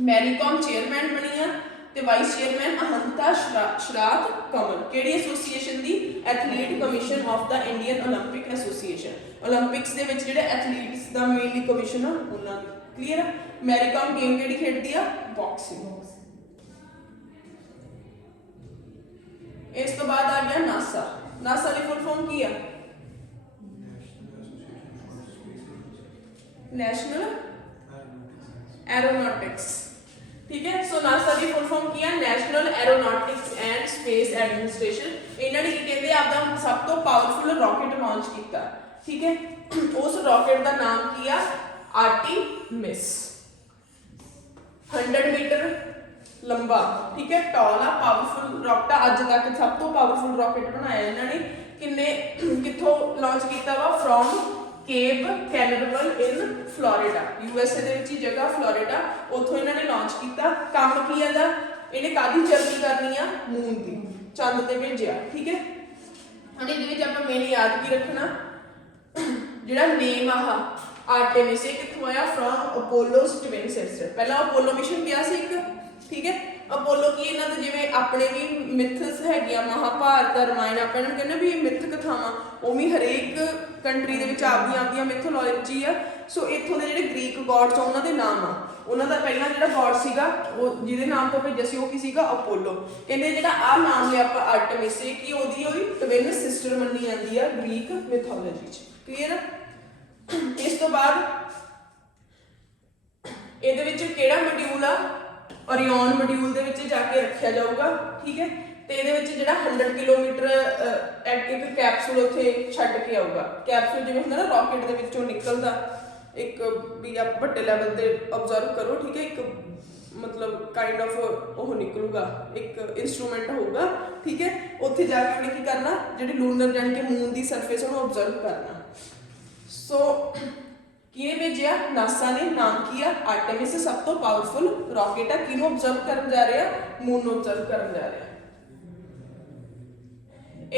ਮੈਰੀਕॉम ਚੇਅਰਮੈਨ ਬਣੀ ਆ ਤੇ ਵਾਈਸ ਚੇਅਰਮੈਨ ਅਹੰਤਾ ਸ਼ਰਾਤ ਕਮਲ। ਕਿਹੜੀ ਐਸੋਸੀਏਸ਼ਨ ਦੀ, athlete commission of the Indian 올림픽 association. 올림픽ਸ ਦੇ ਵਿੱਚ ਜਿਹੜੇ ਐਥਲੀਟਸ ਦਾ ਮੇਨਲੀ ਕਮਿਸ਼ਨ ਆ ਉਹਨਾਂ ਦੀ, ਕਲੀਅਰ ਆ। ਮੈਰੀਕॉम ਗੇਮ ਕਿਹੜੀ ਖੇਡਦੀ ਆ, ਬਾਕਸਿੰਗ। ਇਸ ਤੋਂ ਬਾਅਦ ਆ ਗਿਆ ਨਾਸਾ। ਨਾਸਾ ਦੀ ਫੁੱਲ ਫਾਰਮ ਕੀ ਆ, ਨੈਸ਼ਨਲ ਐਰੋਨੌਟਿਕਸ, ਠੀਕ ਹੈ। ਸੋ ਨਾਸਾ ਦੀ ਫੁੱਲ ਫਾਰਮ ਕੀ ਆ, national aeronautics and space administration. ਇਹਨਾਂ ਨੇ ਕੀ ਕਹਿੰਦੇ ਆਪਦਾ ਸਭ ਤੋਂ ਪਾਵਰਫੁਲ ਰਾਕੇਟ ਲਾਂਚ ਕੀਤਾ, ਠੀਕ ਹੈ। ਉਸ ਰਾਕੇਟ ਦਾ ਨਾਮ ਕੀ ਆ, ਆਰਟੀਮਿਸ। 100 ਮੀਟਰ ਲੰਬਾ, ਠੀਕ ਹੈ, ਟਾਲ ਆ, ਪਾਵਰਫੁਲ ਰਾਕਟ ਅੱਜ ਤੱਕ ਸਭ ਤੋਂ ਪਾਵਰਫੁਲ ਰਾਕੇਟ ਬਣਾਇਆ ਇਹਨਾਂ ਨੇ। ਕਿੱਥੋਂ ਲਾਂਚ ਕੀਤਾ ਵਾ, from Cape Canaveral in Florida, USA ਦੇ ਵਿੱਚ ਹੀ ਜਗ੍ਹਾ ਫਲੋਰੀਡਾ, ਉੱਥੋਂ ਇਹਨਾਂ ਨੇ ਲਾਂਚ ਕੀਤਾ। ਕੰਮ ਕੀ ਇਹਦਾ, ਇਹਨੇ ਕਾਹਦੀ ਜਰਨੀ ਕਰਨੀ ਆ, ਮੂਨ ਦੀ, ਚੰਦ ਤੇ ਭੇਜਿਆ, ਠੀਕ ਹੈ। ਹੁਣ ਇਹਦੇ ਵਿੱਚ ਆਪਾਂ ਮੇਨ ਯਾਦ ਕੀ ਰੱਖਣਾ, ਜਿਹੜਾ ਨੇਮ ਆਹ ਆਰਟੇਮਿਸ ਇਹ ਕਿੱਥੋਂ ਆਇਆ? From Apollo's twin sister. ਪਹਿਲਾਂ ਅਪੋਲੋ ਮਿਸ਼ਨ ਗਿਆ ਸੀ ਇੱਕ, ਠੀਕ ਹੈ। ਅਪੋਲੋ ਕੀ ਇਹਨਾਂ ਦੇ ਜਿਵੇਂ ਆਪਣੇ ਵੀ ਮਿਥਸ ਹੈਗੀਆਂ, ਮਹਾਭਾਰਤ ਰਾਮਾਇਣ ਆਪਾਂ ਇਹਨਾਂ ਨੂੰ ਕਹਿੰਦੇ ਵੀ ਇਹ ਮਿਥ ਕਥਾਵਾਂ, ਉਵੇਂ ਹਰੇਕ ਕੰਟਰੀ ਦੇ ਵਿੱਚ ਆਪਦੀਆਂ ਮਿਥੋਲੋਜੀ ਆ। ਸੋ ਇੱਥੋਂ ਦੇ ਜਿਹੜੇ ਗ੍ਰੀਕ ਗੋਡਸ ਆ ਉਹਨਾਂ ਦੇ ਨਾਮ ਆ। ਉਹਨਾਂ ਦਾ ਪਹਿਲਾਂ ਜਿਹੜਾ ਗੋਡ ਸੀਗਾ ਉਹ ਜਿਹਦੇ ਨਾਮ ਤੋਂ ਭੇਜਿਆ ਸੀ ਉਹ ਕੀ ਸੀਗਾ? ਅਪੋਲੋ। ਕਹਿੰਦੇ ਜਿਹੜਾ ਆਹ ਨਾਮ ਲਿਆ ਆਪਾਂ ਆਰਟੇਮਿਸ, ਕਿ ਉਹਦੀ ਟਵਿਨ ਸਿਸਟਰ ਮੰਨੀ ਜਾਂਦੀ ਆ ਗ੍ਰੀਕ ਮਿਥੋਲੋਜੀ 'ਚ। ਕਲੀਅਰ? ਇਸ ਤੋਂ ਬਾਅਦ ਇਹਦੇ ਵਿੱਚ ਕਿਹੜਾ ਮੋਡਿਊਲ ਆ? ਓਰੀਓਨ ਮੋਡਿਊਲ ਦੇ ਵਿੱਚ ਜਾ ਕੇ ਰੱਖਿਆ ਜਾਊਗਾ, ਠੀਕ ਹੈ। ਤੇ ਇਹਦੇ ਵਿੱਚ ਜਿਹੜਾ 100 ਕਿਲੋਮੀਟਰ ਇੱਕ ਕੈਪਸੂਲ ਉੱਥੇ ਛੱਡ ਕੇ ਆਊਗਾ। ਕੈਪਸੂਲ ਜਿਵੇਂ ਹੁੰਦਾ ਨਾ ਰਾਕੇਟ ਦੇ ਵਿੱਚੋਂ ਨਿਕਲਦਾ, ਇੱਕ ਵੀ ਆਪ ਵੱਡੇ ਲੈਵਲ ਤੇ ਆਬਜ਼ਰਵ ਕਰੋ, ਠੀਕ ਹੈ। ਇੱਕ ਮਤਲਬ ਕਾਈਂਡ ਆਫ ਉਹ ਨਿਕਲੂਗਾ, ਇੱਕ ਇਨਸਟਰੂਮੈਂਟ ਹੋਊਗਾ, ਠੀਕ ਹੈ। ਉੱਥੇ ਜਾ ਕੇ ਉਹਨੇ ਕੀ ਕਰਨਾ? ਜਿਹੜੀ ਲੂਨਰ ਜਾਣੀ ਕਿ ਮੂਨ ਦੀ ਸਰਫੇਸ ਉਹਨੂੰ ਆਬਜ਼ਰਵ ਕਰਨਾ। ਸੋ ਕਿਹਨੇ ਭੇਜਿਆ? ਨਾਸਾ ਨੇ। ਨਾਮ ਕੀ ਆ? ਆਰਟੇਮਿਸ। ਸਭ ਤੋਂ ਪਾਵਰਫੁਲ ਰਾਕੇਟ ਆ। ਕਿਹਨੂੰ ਆਬਜ਼ਰਵ ਕਰਨ ਜਾ ਰਿਹਾ? ਮੂਨ ਨੂੰ ਆਬਜ਼ਰਵ ਕਰਨ ਜਾ ਰਿਹਾ।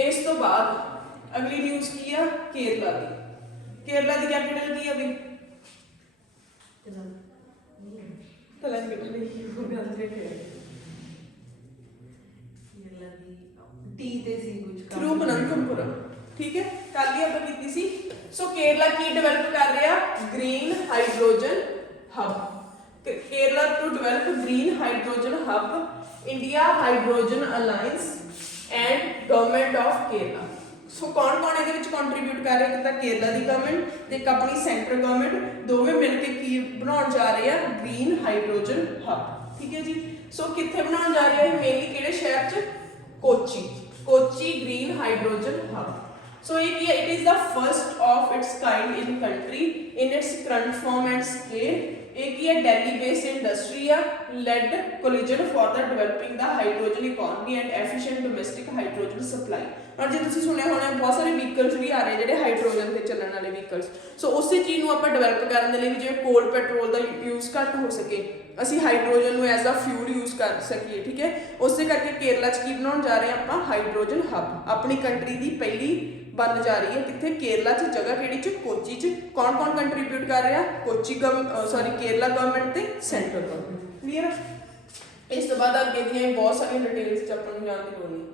ਇਸ ਤੋਂ ਬਾਅਦ ਅਗਲੀ ਨਿਊਜ਼ ਕੀ ਆ? ਕੇਰਲਾ ਦੀ। ਕੇਰਲਾ ਦੀ ਕੈਪੀਟਲ ਕੀ ਆ ਵੀ? ਤਿਰੂਵਨੰਤਪੁਰਮ, ਠੀਕ ਹੈ। ਕੱਲ ਹੀ ਆਪਾਂ ਕੀਤੀ ਸੀ। ਸੋ ਕੇਰਲਾ ਕੀ ਡਿਵੈਲਪ ਕਰ ਰਿਹਾ? Green hydrogen hub. Kerala to develop green hydrogen hub, India hydrogen alliance and government of Kerala. So ਕੌਣ ਇਹਦੇ ਵਿੱਚ ਕੰਟਰੀਬਿਊਟ ਕਰ ਰਿਹਾ? ਇੱਕ ਤਾਂ ਕੇਰਲਾ ਦੀ ਗਵਰਨਮੈਂਟ ਤੇ ਇੱਕ ਆਪਣੀ ਸੈਂਟਰਲ ਗਵਰਨਮੈਂਟ, ਦੋਵੇਂ ਮਿਲ ਕੇ ਕੀ ਬਣਾਉਣ ਜਾ ਰਹੇ ਆ? ਗ੍ਰੀਨ ਹਾਈਡਰੋਜਨ ਹਬ, ਠੀਕ ਹੈ ਜੀ। ਸੋ ਕਿੱਥੇ ਬਣਾਉਣ ਜਾ ਰਹੇ ਆ? ਮੇਨਲੀ ਕਿਹੜੇ ਸ਼ਹਿਰ 'ਚ? Kochi. Kochi green hydrogen hub. So it is the first of its kind in country in its current form and scale. एक ही है Delhi based industry led collision for the developing the hydrogen economy and efficient domestic hydrogen supply. और ਜੇ ਤੁਸੀਂ ਸੁਣਿਆ ਹੋਣਾ ਬਹੁਤ ਸਾਰੇ vehicles ਵੀ ਆ ਰਹੇ ਜਿਹੜੇ ਹਾਈਡਰੋਜਨ ਤੇ ਚੱਲਣ ਵਾਲੇ ਵਹੀਕਲਸ। ਸੋ ਉਸੇ ਚੀਜ਼ ਨੂੰ ਆਪਾਂ ਡਿਵੈਲਪ ਕਰਨ ਦੇ ਲਈ ਵੀ ਜਿਵੇਂ ਕੋਲ ਪੈਟਰੋਲ ਦਾ ਯੂਜ਼ ਘੱਟ ਹੋ ਸਕੇ, ਅਸੀਂ ਹਾਈਡਰੋਜਨ ਨੂੰ ਐਜ਼ ਅ ਫਿਊਲ ਯੂਜ਼ ਕਰ ਸਕੀਏ, ਠੀਕ ਹੈ। ਉਸੇ ਕਰਕੇ ਕੇਰਲਾ 'ਚ ਕੀ ਬਣਾਉਣ ਜਾ ਰਹੇ ਆਪਾਂ? ਹਾਈਡਰੋਜਨ ਹੱਬ। ਆਪਣੀ ਕੰਟਰੀ ਦੀ ਪਹਿਲੀ ਬਣ ਜਾ ਰਹੀ ਹੈ ਕਿੱਥੇ? ਕੇਰਲਾ 'ਚ। ਜਗ੍ਹਾ ਕਿਹੜੀ 'ਚ? ਕੋਚੀ 'ਚ। ਕੌਣ ਕੰਟਰੀਬਿਊਟ ਕਰ ਰਿਹਾ? ਕੋਚੀ ਕੇਰਲਾ ਗਵਰਨਮੈਂਟ ਤੇ ਸੈਂਟਰਲ ਗਵਰਨਮੈਂਟ। ਕਲੀਅਰ? ਇਸ ਤੋਂ ਬਾਅਦ ਅੱਗੇ ਦੀਆਂ ਬਹੁਤ ਸਾਰੀਆਂ ਡਿਟੇਲਸ 'ਚ ਆਪਾਂ ਨੂੰ ਜਾਣ ਦੀ ਲੋੜ ਨਹੀਂ।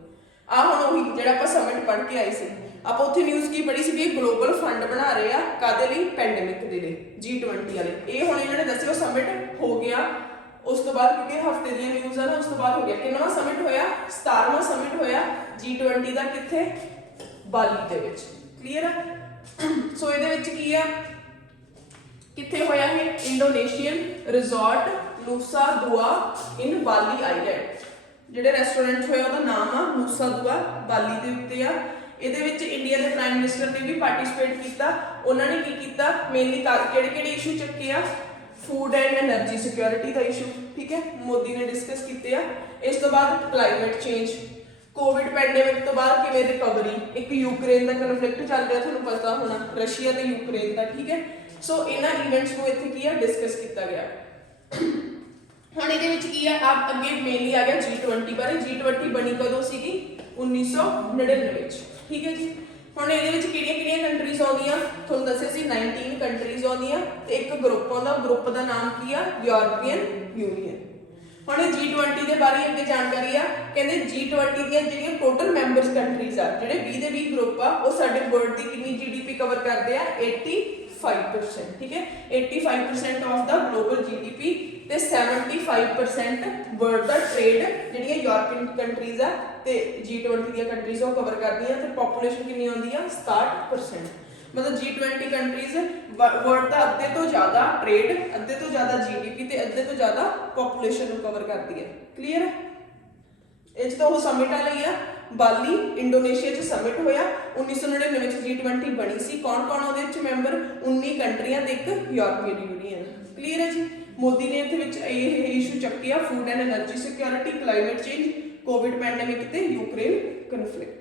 ਆਹ ਹੁਣ ਉਹੀ ਜਿਹੜਾ ਆਪਾਂ ਸਮਿਟ ਪੜ੍ਹ ਕੇ ਆਏ ਸੀ, ਆਪਾਂ ਉੱਥੇ ਨਿਊਜ਼ ਕੀ ਪੜ੍ਹੀ ਸੀ ਵੀ ਇਹ ਗਲੋਬਲ ਫੰਡ ਬਣਾ ਰਹੇ ਆ ਕਾਹਦੇ ਲਈ? ਪੈਂਡੇਮਿਕ ਦੇ ਲਈ। G20 ਵਾਲੇ। ਇਹ ਹੁਣ ਇਹਨਾਂ ਨੇ ਦੱਸਿਆ ਉਹ ਸਮਿਟ ਹੋ ਗਿਆ। ਉਸ ਤੋਂ ਬਾਅਦ ਕਿਉਂਕਿ ਹਫਤੇ ਦੀਆਂ ਨਿਊਜ਼ ਆ ਨਾ, ਉਸ ਤੋਂ ਬਾਅਦ ਹੋ ਗਿਆ। ਕਿੰਨਵਾਂ ਸਮਿਟ ਹੋਇਆ? 17ਵਾਂ ਸਮਿਟ ਹੋਇਆ G20 ਦਾ। ਕਿੱਥੇ? ਬਾਲੀ ਦੇ ਵਿੱਚ। ਕਲੀਅਰ ਆ? ਸੋ ਇਹਦੇ ਵਿੱਚ ਕੀ ਆ? ਕਿੱਥੇ ਹੋਇਆ ਇਹ? ਇੰਡੋਨੇਸ਼ੀਅਨ ਰਿਜ਼ੋਰਟ ਨੂਸਾ ਦੁਆ ਇਨ ਬਾਲੀ ਆਈਲੈਂਡ। ਜਿਹੜੇ ਰੈਸਟੋਰੈਂਟ ਹੋਇਆ ਉਹਦਾ ਨਾਮ ਆ ਨੂਸਾ ਦੁਆ, ਬਾਲੀ ਦੇ ਉੱਤੇ ਆ। ਇਹਦੇ ਵਿੱਚ ਇੰਡੀਆ ਦੇ ਪ੍ਰਾਈਮ ਮਿਨਿਸਟਰ ਨੇ ਵੀ ਪਾਰਟਿਸਿਪੇਟ ਕੀਤਾ। ਉਹਨਾਂ ਨੇ ਕੀ ਕੀਤਾ? ਮੇਨਲੀ ਕਿਹੜੇ ਇਸ਼ੂ ਚੱਕੇ ਆ? Food and energy security the issue, ਠੀਕ ਹੈ, ਮੋਦੀ ਨੇ ਡਿਸਕਸ ਕੀਤੇ ਆ। ਇਸ ਤੋਂ ਬਾਅਦ ਕਲਾਈਮੇਟ ਚੇਂਜ, ਕੋਵਿਡ ਪੈਂਡੇਮਿਕ ਤੋਂ ਬਾਅਦ ਕਿਵੇਂ ਰਿਕਵਰੀ, ਇੱਕ ਯੂਕਰੇਨ ਦਾ ਕਨਫਲਿਕਟ ਚੱਲ ਰਿਹਾ ਤੁਹਾਨੂੰ ਪਤਾ ਹੋਣਾ, ਰਸ਼ੀਆ ਤੇ ਯੂਕਰੇਨ ਦਾ, ਠੀਕ ਹੈ। ਸੋ ਇਹਨਾਂ ਇਵੈਂਟਸ ਨੂੰ ਇੱਥੇ ਕੀ ਆ? ਡਿਸਕਸ ਕੀਤਾ ਗਿਆ। ਹੁਣ ਇਹਦੇ ਵਿੱਚ ਕੀ ਆ? ਅੱਗੇ ਮੇਨਲੀ ਆ ਗਿਆ G20 ਬਾਰੇ। G20 ਬਣੀ ਕਦੋਂ ਸੀਗੀ? 1999 ਵਿੱਚ, ਠੀਕ ਹੈ ਜੀ। ਹੁਣ ਇਹਦੇ ਵਿੱਚ ਕਿਹੜੀਆਂ ਕੰਟਰੀਜ਼ ਆਉਂਦੀਆਂ? ਤੁਹਾਨੂੰ ਦੱਸਿਆ ਸੀ 19 ਕੰਟਰੀਜ਼ ਆਉਂਦੀਆਂ ਤੇ ਇੱਕ ਗਰੁੱਪ ਆਉਂਦਾ। ਗਰੁੱਪ ਦਾ ਨਾਮ ਕੀ ਆ? European union. ਹੁਣ ਇਹ G20 ਦੇ ਬਾਰੇ ਅੱਗੇ ਜਾਣਕਾਰੀ ਆ। ਕਹਿੰਦੇ G20 ਦੀਆਂ ਜਿਹੜੀਆਂ ਟੋਟਲ ਮੈਂਬਰਸ ਕੰਟਰੀਜ਼ ਆ, ਜਿਹੜੇ 20 ਦੇ 20 ਗਰੁੱਪ ਆ, ਉਹ ਸਾਡੇ ਵਰਲਡ ਦੀ ਕਿੰਨੀ GDP ਕਵਰ ਕਰਦੇ ਆ? 85%, ਠੀਕ ਹੈ। 85% ਆਫ ਦਾ ਗਲੋਬਲ GDP ਤੇ 75% ਵਰਲਡ ਦਾ ਟ੍ਰੇਡ ਜਿਹੜੀਆਂ ਯੂਰਪੀਅਨ ਕੰਟਰੀਜ਼ ਆ ਤੇ G20 ਦੀਆਂ ਕੰਟਰੀਜ਼ ਉਹ ਕਵਰ ਕਰਦੀਆਂ। ਤੇ ਪੋਪੂਲੇਸ਼ਨ ਕਿੰਨੀ ਆਉਂਦੀ ਆ? 67%। ਮਤਲਬ G20 ਕੰਟਰੀਜ਼ ਵਰਲਡ ਦਾ ਅੱਧੇ ਤੋਂ ਜ਼ਿਆਦਾ ਟ੍ਰੇਡ, ਅੱਧੇ ਤੋਂ ਜ਼ਿਆਦਾ GDP ਤੇ ਅੱਧੇ ਤੋਂ ਜ਼ਿਆਦਾ ਪੋਪੂਲੇਸ਼ਨ ਨੂੰ ਕਵਰ ਕਰਦੀ ਹੈ। ਕਲੀਅਰ? ਇਹ 'ਚ ਤਾਂ ਉਹ ਸਮਿਟ ਆ ਲਈ ਆ ਬਾਲੀ, ਇੰਡੋਨੇਸ਼ੀਆ 'ਚ ਸਮਿਟ ਹੋਇਆ 1999 ਵਿੱਚ। G20 ਬਣੀ ਸੀ। ਕੌਣ ਉਹਦੇ ਵਿੱਚ ਮੈਂਬਰ? 19 ਕੰਟਰੀਆਂ ਤੇ ਇੱਕ ਯੂਰਪੀਅਨ ਯੂਨੀਅਨ। ਕਲੀਅਰ ਹੈ ਜੀ। ਮੋਦੀ ਨੇ ਇੱਥੇ ਵਿੱਚ ਇਹ ਇਸ਼ੂ ਚੱਕਿਆ, food and energy security, climate change, Covid pandemic ਤੇ ਯੂਕਰੇਨ ਕਨਫਲਿਕਟ।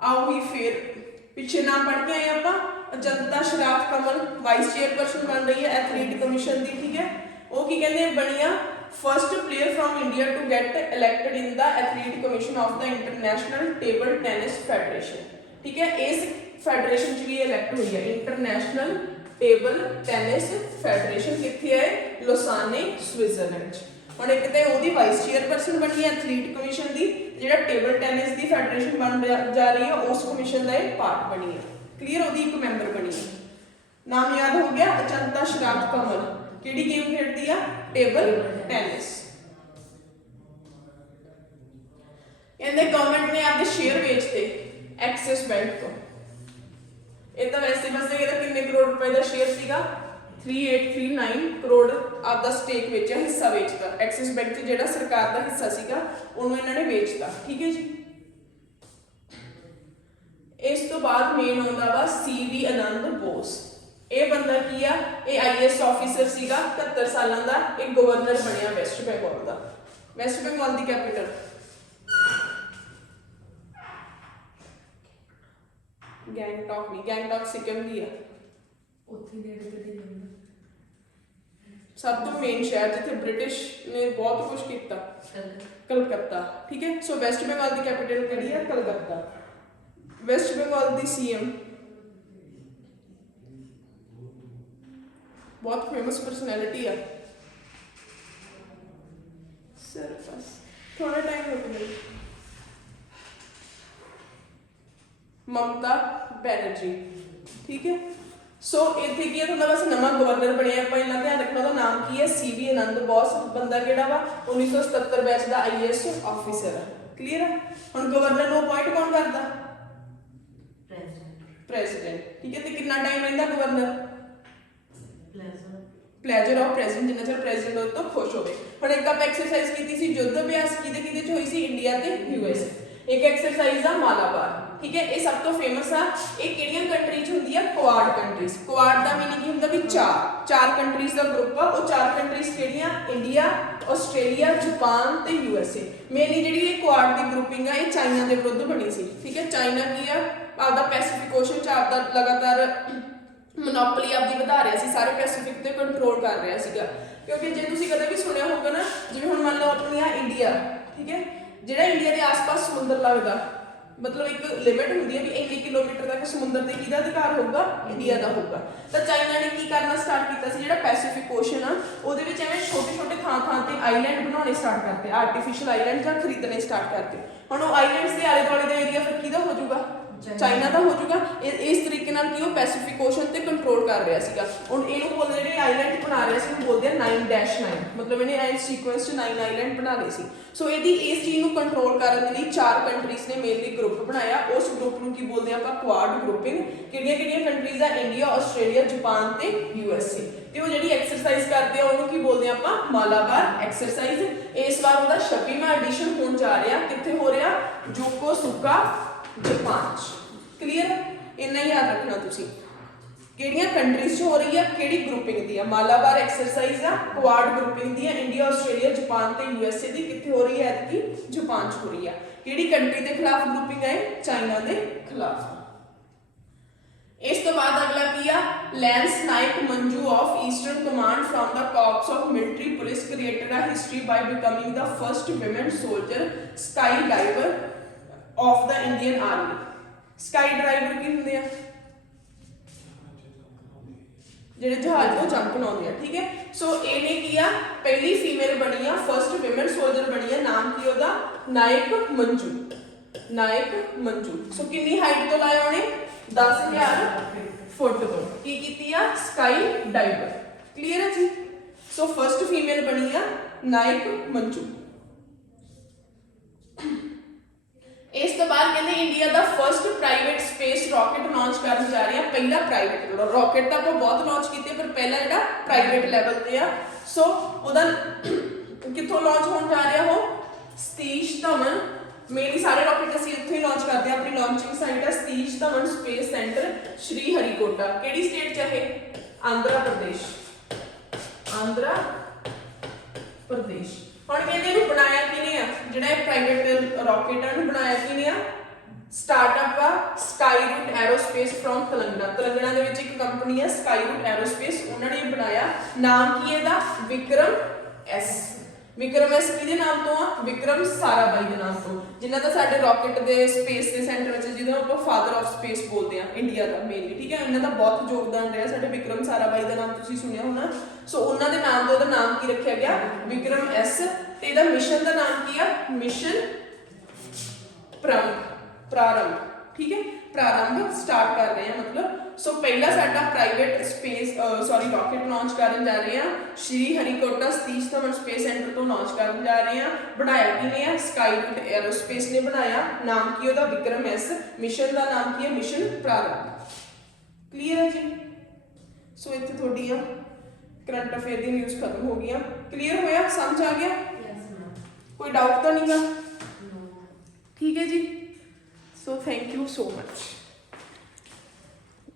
ਆਓ ਹੀ ਫਿਰ ਪਿੱਛੇ ਨਾਮ ਪੜ੍ਹ ਕੇ ਆਏ ਆਪਾਂ। ਅਜੰਤਾ ਸ਼ਰਾਫ ਕਮਲ ਵਾਈਸ ਚੇਅਰਪਰਸਨ ਬਣ ਰਹੀ ਹੈ ਐਥਲੀਟ ਕਮਿਸ਼ਨ ਦੀ, ਠੀਕ ਹੈ। ਉਹ ਕੀ ਕਹਿੰਦੇ? ਬਣੀਆਂ first player from India to get elected in the athlete commission of the international table tennis federation. ठीक है। इस फैडरेशन च भी इलैक्ट हुई है, इंटरनेशनल टेबल टेनिस फैडरेशन कित्थे है, लोसाने स्विट्जरलैंड च। ਹੁਣ ਇੱਕ ਤੇ ਉਹਦੀ ਵਾਈਸ ਚੇਅਰਪਰਸਨ ਬਣੀ ਹੈ ਐਥਲੀਟ ਕਮਿਸ਼ਨ ਦੀ, ਜਿਹੜਾ ਟੇਬਲ ਟੈਨਿਸ ਦੀ ਫੈਡਰੇਸ਼ਨ ਬਣ ਜਾ ਰਹੀ ਹੈ ਉਸ ਕਮਿਸ਼ਨ ਦਾ ਇਹ ਪਾਰਟ ਬਣੀ ਹੈ। ਕਲੀਅਰ, ਉਹਦੀ ਇੱਕ ਮੈਂਬਰ ਬਣੀ ਹੈ। ਨਾਮ ਯਾਦ ਹੋ ਗਿਆ, ਅਚੰਤਾ ਸ਼ਰਾਵਤ ਕਮਲ ਕਿਹੜੀ ਗੇਮ ਖੇਡਦੀ ਆ, ਟੇਬਲ ਟੈਨਿਸ। ਕਹਿੰਦੇ ਗਵਰਨਮੈਂਟ ਨੇ ਆਪਦੇ ਸ਼ੇਅਰ ਵੇਚਤੇ ਐਕਸਿਸ ਬੈਂਕ ਤੋਂ। ਇਹ ਤਾਂ ਵੈਸੇ ਬਸ ਇਹਦਾ ਕਿੰਨੇ ਕਰੋੜ ਰੁਪਏ ਦਾ ਸ਼ੇਅਰ ਸੀਗਾ, 3839 ਕਰੋੜ ਆਪਦਾ ਸਟੇਕ ਵੇਚਿਆ, ਹਿੱਸਾ ਵੇਚਤਾ। ਐਕਸਿਸ ਬੈਂਕ 'ਚ ਜਿਹੜਾ ਸਰਕਾਰ ਦਾ ਹਿੱਸਾ ਸੀਗਾ ਉਹਨੂੰ ਇਹਨਾਂ ਨੇ ਵੇਚਤਾ। ਠੀਕ ਹੈ ਜੀ। ਇਸ ਤੋਂ ਬਾਅਦ ਮੇਨ ਆਉਂਦਾ ਵਾ CV ਆਨੰਦ ਬੋਸ। ਇਹ ਬੰਦਾ ਕੀ ਆ, ਇਹ IAS ਆਫੀਸਰ ਸੀਗਾ, 71 ਸਾਲਾਂ ਦਾ। ਇਹ ਗਵਰਨਰ ਬਣਿਆ ਵੈਸਟ ਬੰਗਾਲ ਦਾ। ਵੈਸਟ ਬੰਗਾਲ ਦੀ ਕੈਪੀਟਲ ਗੈਂਗਟੌਕ ਨਹੀਂ, ਗੈਂਗਟੌਕ ਸਿੱਕਮ ਦੀ ਆ। ਉੱਥੇ ਨੇੜੇ ਤੇੜੇ ਜਾਂਦਾ ਸਭ ਤੋਂ ਮੇਨ ਸ਼ਹਿਰ ਜਿੱਥੇ ਬ੍ਰਿਟਿਸ਼ ਨੇ ਬਹੁਤ ਕੁਝ ਕੀਤਾ, ਕਲਕੱਤਾ। ਠੀਕ ਹੈ। ਸੋ ਵੈਸਟ ਬੰਗਾਲ ਦੀ ਕੈਪੀਟਲ ਕਿਹੜੀ ਹੈ, ਕਲਕੱਤਾ। ਵੈਸਟ ਬੰਗਾਲ ਦੀ CM ਬਹੁਤ ਫੇਮਸ ਪਰਸਨੈਲਿਟੀ ਆ। ਸਰ ਬਸ ਥੋੜਾ ਟਾਈਮ ਰੁਕ ਜਾਓ। ਮਮਤਾ ਬੈਨਰਜੀ। ਠੀਕ ਹੈ। ਸੋ ਇੱਥੇ ਕੀ ਹੈ, ਤੁਹਾਡਾ ਬਸ ਨਵਾਂ ਗਵਰਨਰ ਬਣਿਆ। ਆਪਾਂ ਇਹਨਾਂ ਧਿਆਨ ਰੱਖਣਾ, ਉਹਦਾ ਨਾਮ ਕੀ ਹੈ, CV ਆਨੰਦ ਬੋਸ। ਬੰਦਾ ਕਿਹੜਾ ਵਾ, 1977 ਬੈਚ ਦਾ IAS ਆਫੀਸਰ ਹੈ। ਕਲੀਅਰ ਹੈ। ਹੁਣ ਗਵਰਨਰ ਨੂੰ ਅਪਾਇੰਟ ਕੌਣ ਕਰਦਾ, ਪ੍ਰੈਜ਼ੀਡੈਂਟ। ਠੀਕ ਹੈ। ਤੇ ਕਿੰਨਾ ਟਾਈਮ ਰਹਿੰਦਾ ਗਵਰਨਰ, ਪਲੇਜਰ ਆਫ ਪ੍ਰੈਜ਼ੀਡੈਂਟ, ਜਿੰਨਾ ਚਿਰ ਪ੍ਰੈਜ਼ੀਡੈਂਟ ਉਹ ਤੋਂ ਖੁਸ਼ ਹੋਵੇ। ਹੁਣ ਇੱਕ ਆਪਾਂ ਐਕਸਰਸਾਈਜ਼ ਕੀਤੀ ਸੀ ਯੁੱਧ ਅਭਿਆਸ, ਕਿਹਦੇ ਕਿਹਦੇ ਚ ਹੋਈ ਸੀ, ਇੰਡੀਆ ਤੇ US। ਇੱਕ ਐਕਸਰਸਾਈਜ਼ ਆ ਮਾਲਾਬਾਰ। ਠੀਕ ਹੈ। ਇਹ ਸਭ ਤੋਂ ਫੇਮਸ ਆ। ਇਹ ਕਿਹੜੀਆਂ ਕੰਟਰੀ ਚ ਹੁੰਦੀ ਆ, ਕੁਆਡ ਕੰਟਰੀਜ਼। ਕੁਆਡ ਦਾ ਮੀਨਿੰਗ ਕੀ ਹੁੰਦਾ ਵੀ ਚਾਰ ਕੰਟਰੀਜ਼ ਦਾ ਗਰੁੱਪ ਆ। ਉਹ ਚਾਰ ਕੰਟਰੀਜ਼ ਕਿਹੜੀਆਂ, ਇੰਡੀਆ, ਆਸਟ੍ਰੇਲੀਆ, ਜਾਪਾਨ ਤੇ USA। ਮੇਨਲੀ ਜਿਹੜੀ ਇਹ ਕੁਆਡ ਦੀ ਗਰੁੱਪਿੰਗ ਆ, ਇਹ ਚਾਈਨਾ ਦੇ ਵਿਰੁੱਧ ਬਣੀ ਸੀ। ਠੀਕ ਹੈ। ਚਾਈਨਾ ਕੀ ਆ, ਆਪਦਾ ਪੈਸੀਫਿਕ ਓਸ਼ਨ ਚ ਆਪਦਾ ਲਗਾਤਾਰ ਮੋਨੋਪੋਲੀ ਆਪਦੀ ਵਧਾ ਰਿਹਾ ਸੀ, ਸਾਰੇ ਪੈਸੀਫਿਕ ਤੇ ਕੰਟਰੋਲ ਕਰ ਰਿਹਾ ਸੀਗਾ। ਕਿਉਂਕਿ ਜੇ ਤੁਸੀਂ ਕਦੇ ਵੀ ਸੁਣਿਆ ਹੋਊਗਾ ਨਾ, ਜਿਵੇਂ ਹੁਣ ਮੰਨ ਲਓ ਆਪਣੀ ਆ ਇੰਡੀਆ। ਠੀਕ ਹੈ। ਜਿਹੜਾ ਇੰਡੀਆ ਦੇ ਆਸ-ਪਾਸ ਸਮੁੰਦਰ ਲੱਗਦਾ, ਮਤਲਬ ਇੱਕ ਲਿਮਿਟ ਹੁੰਦੀ ਹੈ ਵੀ ਇੰਨੇ ਕਿਲੋਮੀਟਰ ਤੱਕ ਸਮੁੰਦਰ ਤੇ ਕਿਹਦਾ ਅਧਿਕਾਰ ਹੋਊਗਾ, ਇੰਡੀਆ ਦਾ ਹੋਊਗਾ। ਤਾਂ ਚਾਈਨਾ ਨੇ ਕੀ ਕਰਨਾ ਸਟਾਰਟ ਕੀਤਾ ਸੀ, ਜਿਹੜਾ ਪੈਸੀਫਿਕ ਓਸ਼ਨ ਆ ਉਹਦੇ ਵਿੱਚ ਐਵੇਂ ਛੋਟੇ-ਛੋਟੇ ਥਾਂ ਤੇ ਆਈਲੈਂਡ ਬਣਾਉਣੇ ਸਟਾਰਟ ਕਰਤੇ, ਆਰਟੀਫੀਸ਼ੀਅਲ ਆਈਲੈਂਡ ਜਾਂ ਖਰੀਦਣੇ ਸਟਾਰਟ ਕਰਤੇ। ਹੁਣ ਉਹ ਆਈਲੈਂਡਸ ਦੇ ਆਲੇ-ਦੁਆਲੇ ਦਾ ਏਰੀਆ ਫਿਰ ਕਿਹਦਾ ਹੋ ਜਾਊਗਾ, ਚਾਈਨਾ ਦਾ ਹੋ ਜਾਊਗਾ। ਇਸ ਤਰੀਕੇ ਨਾਲ ਕੀ ਉਹ ਪੈਸੀਫਿਕ ਓਸ਼ਨ ਤੇ ਕੰਟਰੋਲ ਕਰ ਰਿਹਾ ਸੀਗਾ। ਹੁਣ ਇਹਨੂੰ ਬੋਲਦੇ, ਜਿਹੜੇ ਆਈਲੈਂਡ ਬਣਾ ਰਿਹਾ ਸੀ ਉਹਨੂੰ ਬੋਲਦੇ ਆ 9-9, ਮਤਲਬ ਇਹਨੇ ਐ ਸੀਕੁਐਂਸ 'ਚ 9 ਆਈਲੈਂਡ ਬਣਾ ਲਏ ਸੀ। ਸੋ ਇਹਦੀ ਇਸ ਚੀਜ਼ ਨੂੰ ਕੰਟਰੋਲ ਕਰਨ ਦੇ ਲਈ 4 ਕੰਟਰੀਜ਼ ਨੇ ਮੇਨਲੀ ਗਰੁੱਪ ਬਣਾਇਆ। ਉਸ ਗਰੁੱਪ ਨੂੰ ਕੀ ਬੋਲਦੇ ਆ ਆਪਾਂ, ਕੁਆਡ ਗਰੁੱਪਿੰਗ। ਕਿਹੜੀਆਂ ਕੰਟਰੀਜ਼ ਆ, ਇੰਡੀਆ, ਆਸਟ੍ਰੇਲੀਆ, ਜਾਪਾਨ ਤੇ USA। ਤੇ ਉਹ ਜਿਹੜੀ ਐਕਸਰਸਾਈਜ਼ ਕਰਦੇ ਆ ਉਹਨੂੰ ਕੀ ਬੋਲਦੇ ਆ ਆਪਾਂ, ਮਾਲਾਬਾਰ ਐਕਸਰਸਾਈਜ਼। ਇਸ ਵਾਰ ਉਹਦਾ 26ਵਾਂ ਐਡੀਸ਼ਨ ਹੋਣ ਜਾ ਰਿਹਾ। ਕਿੱਥੇ ਹੋ ਰਿਹਾ, ਯੋਕੋਸੂਕਾ, ਜਾਪਾਨ 'ਚ। ਕਲੀਅਰ, ਇੰਨਾ ਹੀ ਯਾਦ ਰੱਖਣਾ ਤੁਸੀਂ। ਕਿਹੜੀਆਂ ਕੰਟਰੀਜ਼ 'ਚ ਹੋ ਰਹੀ ਆ, ਕਿਹੜੀ ਗਰੁੱਪਿੰਗ ਦੀ ਆ। ਮਾਲਾਬਾਰ ਐਕਸਰਸਾਈਜ਼ ਆ ਕੁਆਡ ਗਰੁੱਪਿੰਗ ਦੀ ਆ, ਇੰਡੀਆ, ਆਸਟ੍ਰੇਲੀਆ, ਜਾਪਾਨ ਤੇ USA ਦੀ। ਕਿੱਥੇ ਹੋ ਰਹੀ ਹੈ ਐਤਕੀ, ਜਾਪਾਨ 'ਚ ਹੋ ਰਹੀ ਆ। ਕਿਹੜੀ ਕੰਟਰੀ ਦੇ ਖਿਲਾਫ ਗਰੁੱਪਿੰਗ ਹੈ, ਚਾਈਨਾ ਦੇ ਖਿਲਾਫ। ਇਸ ਤੋਂ ਬਾਅਦ ਅਗਲਾ ਕੀ ਆ, lance naik Manju of Eastern Command from the Corps of Military Police created a history by becoming the first women soldier sky diver of the Indian Army. Sky driver ਕੀ ਹੁੰਦੇ ਆ, ਜਿਹੜੇ ਜਹਾਜ਼ ਤੋਂ ਜੰਪ ਬਣਾਉਂਦੇ ਆ। ਠੀਕ ਹੈ। ਸੋ ਇਹਨੇ ਕੀ ਆ, ਪਹਿਲੀ ਫੀਮੇਲ ਬਣੀ ਆ, ਫਰਸਟ ਵਿਮਨ ਸੋਲਜਰ ਬਣੀ ਆ। ਨਾਮ ਕੀ ਉਹਦਾ, ਨਾਇਕ ਮੰਜੂ, ਨਾਇਕ ਮੰਜੂ। ਸੋ ਕਿੰਨੀ ਹਾਈਟ ਤੋਂ ਲਾਇਆ ਉਹਨੇ, 10,000 ਫੁੱਟ ਤੋਂ। ਕੀ ਕੀਤੀ ਆ, ਸਕਾਈ ਡਾਈਵਰ। ਕਲੀਅਰ ਹੈ ਜੀ। ਸੋ ਫਰਸਟ ਫੀਮੇਲ ਬਣੀ ਆ ਨਾਇਕ ਮੰਜੂ। ਇਸ ਤੋਂ ਬਾਅਦ ਕਹਿੰਦੇ ਇੰਡੀਆ ਦਾ first private space rocket launch ਕਰਨ ਜਾ ਰਿਹਾ। ਪਹਿਲਾ ਪ੍ਰਾਈਵੇਟ ਰਾਕਟ ਤਾਂ ਆਪਾਂ ਬਹੁਤ ਲਾਂਚ ਕੀਤੇ, ਪਰ ਪਹਿਲਾ ਜਿਹੜਾ ਪ੍ਰਾਈਵੇਟ ਲੈਵਲ ਤੇ ਆ। ਸੋ ਉਹਦਾ ਕਿੱਥੋਂ ਲਾਂਚ ਹੋਣ ਜਾ ਰਿਹਾ, ਉਹ ਸਤੀਸ਼ ਧਵਨ। ਮੇਨਲੀ ਸਾਰੇ ਰਾਕਟ ਅਸੀਂ ਇੱਥੇ ਹੀ ਲਾਂਚ ਕਰਦੇ ਆ। ਆਪਣੀ ਲਾਂਚਿੰਗ ਸਾਈਟ ਹੈ ਸਤੀਸ਼ ਧਵਨ ਸਪੇਸ ਸੈਂਟਰ, ਸ਼੍ਰੀ ਹਰੀਕੋਟਾ। ਕਿਹੜੀ ਸਟੇਟ 'ਚ ਹੈ, ਆਂਧਰਾ ਪ੍ਰਦੇਸ਼, ਆਂਧਰਾ ਪ੍ਰਦੇਸ਼। ਹੁਣ ਕਹਿੰਦੇ ਇਹਨੂੰ ਬਣਾਇਆ ਕਿਹਨੇ ਆ, ਜਿਹੜਾ ਇਹ ਪ੍ਰਾਈਵੇਟ ਰਾਕਟ ਆ, ਇਹਨੂੰ ਬਣਾਇਆ ਕਿਹਨੇ ਆ, ਸਟਾਰਟਅਪ ਆ sky root aerospace from Telangana. Telangana ਦੇ ਵਿੱਚ ਇੱਕ ਕੰਪਨੀ ਹੈ ਸਕਾਈ ਰੂਟ ਐਰੋਸਪੇਸ, ਉਹਨਾਂ ਨੇ ਬਣਾਇਆ। ਨਾਮ ਕੀ ਇਹਦਾ, ਵਿਕਰਮ S। ਵਿਕਰਮ ਐਸ ਕਿਹਦੇ ਨਾਮ ਤੋਂ ਆ? ਵਿਕਰਮ ਸਾਰਾਭਾਈ ਦੇ ਨਾਮ ਤੋਂ, ਜਿਨ੍ਹਾਂ ਦਾ ਸਾਡੇ ਰਾਕਟ ਦੇ ਸਪੇਸ ਦੇ ਸੈਂਟਰ ਵਿੱਚ, ਜਿਹਨੂੰ ਆਪਾਂ ਫਾਦਰ ਆਫ ਸਪੇਸ ਬੋਲਦੇ ਆ ਇੰਡੀਆ ਦਾ ਮੇਨਲੀ, ਠੀਕ ਹੈ। ਇਹਨਾਂ ਦਾ ਬਹੁਤ ਯੋਗਦਾਨ ਰਿਹਾ, ਸਾਡੇ ਵਿਕਰਮ ਸਾਰਾਭਾਈ ਦਾ ਨਾਮ ਤੁਸੀਂ ਸੁਣਿਆ ਹੋਣਾ। ਸੋ ਉਹਨਾਂ ਦੇ ਨਾਮ ਤੋਂ ਉਹਦਾ ਨਾਮ ਕੀ ਰੱਖਿਆ ਗਿਆ? ਵਿਕਰਮ ਐਸ। ਤੇ ਇਹਦਾ ਮਿਸ਼ਨ ਦਾ ਨਾਮ ਕੀ ਆ? ਮਿਸ਼ਨ ਪ੍ਰਾਰੰਭ, ਠੀਕ ਹੈ। ਪ੍ਰਾਰੰਭ ਸਟਾਰਟ ਕਰ ਰਹੇ ਆ ਮਤਲਬ। ਸੋ ਪਹਿਲਾ ਸਾਡਾ ਪ੍ਰਾਈਵੇਟ ਸਪੇਸ ਰਾਕਟ ਲਾਂਚ ਕਰਨ ਜਾ ਰਹੇ ਆ, ਸ਼੍ਰੀ ਹਰੀਕੋਟਾ ਸਤੀਸ਼ ਧਵਨ ਸਪੇਸ ਸੈਂਟਰ ਤੋਂ ਲਾਂਚ ਕਰਨ ਜਾ ਰਹੇ ਆ। ਬਣਾਇਆ ਕਿਨੇ ਆ? ਸਕਾਈਰੂਟ ਐਰੋਸਪੇਸ ਨੇ ਬਣਾਇਆ। ਨਾਮ ਕੀ ਉਹਦਾ? ਵਿਕਰਮ ਐਸ। ਮਿਸ਼ਨ ਦਾ ਨਾਮ ਕੀ ਹੈ? ਮਿਸ਼ਨ ਪ੍ਰਾਰੰਭ। ਕਲੀਅਰ ਹੈ ਜੀ? ਸੋ ਇੱਥੇ ਤੁਹਾਡੀਆਂ ਕਰੰਟ ਅਫੇਅਰ ਦੀ ਨਿਊਜ਼ ਖਤਮ ਹੋ ਗਈਆਂ। ਕਲੀਅਰ ਹੋਇਆ? ਸਮਝ ਆ ਗਿਆ? Yes ma'am. ਕੋਈ ਡਾਊਟ ਤਾਂ ਨਹੀਂਗਾ? ਨੋ। ਠੀਕ ਹੈ ਜੀ। So thank you so much.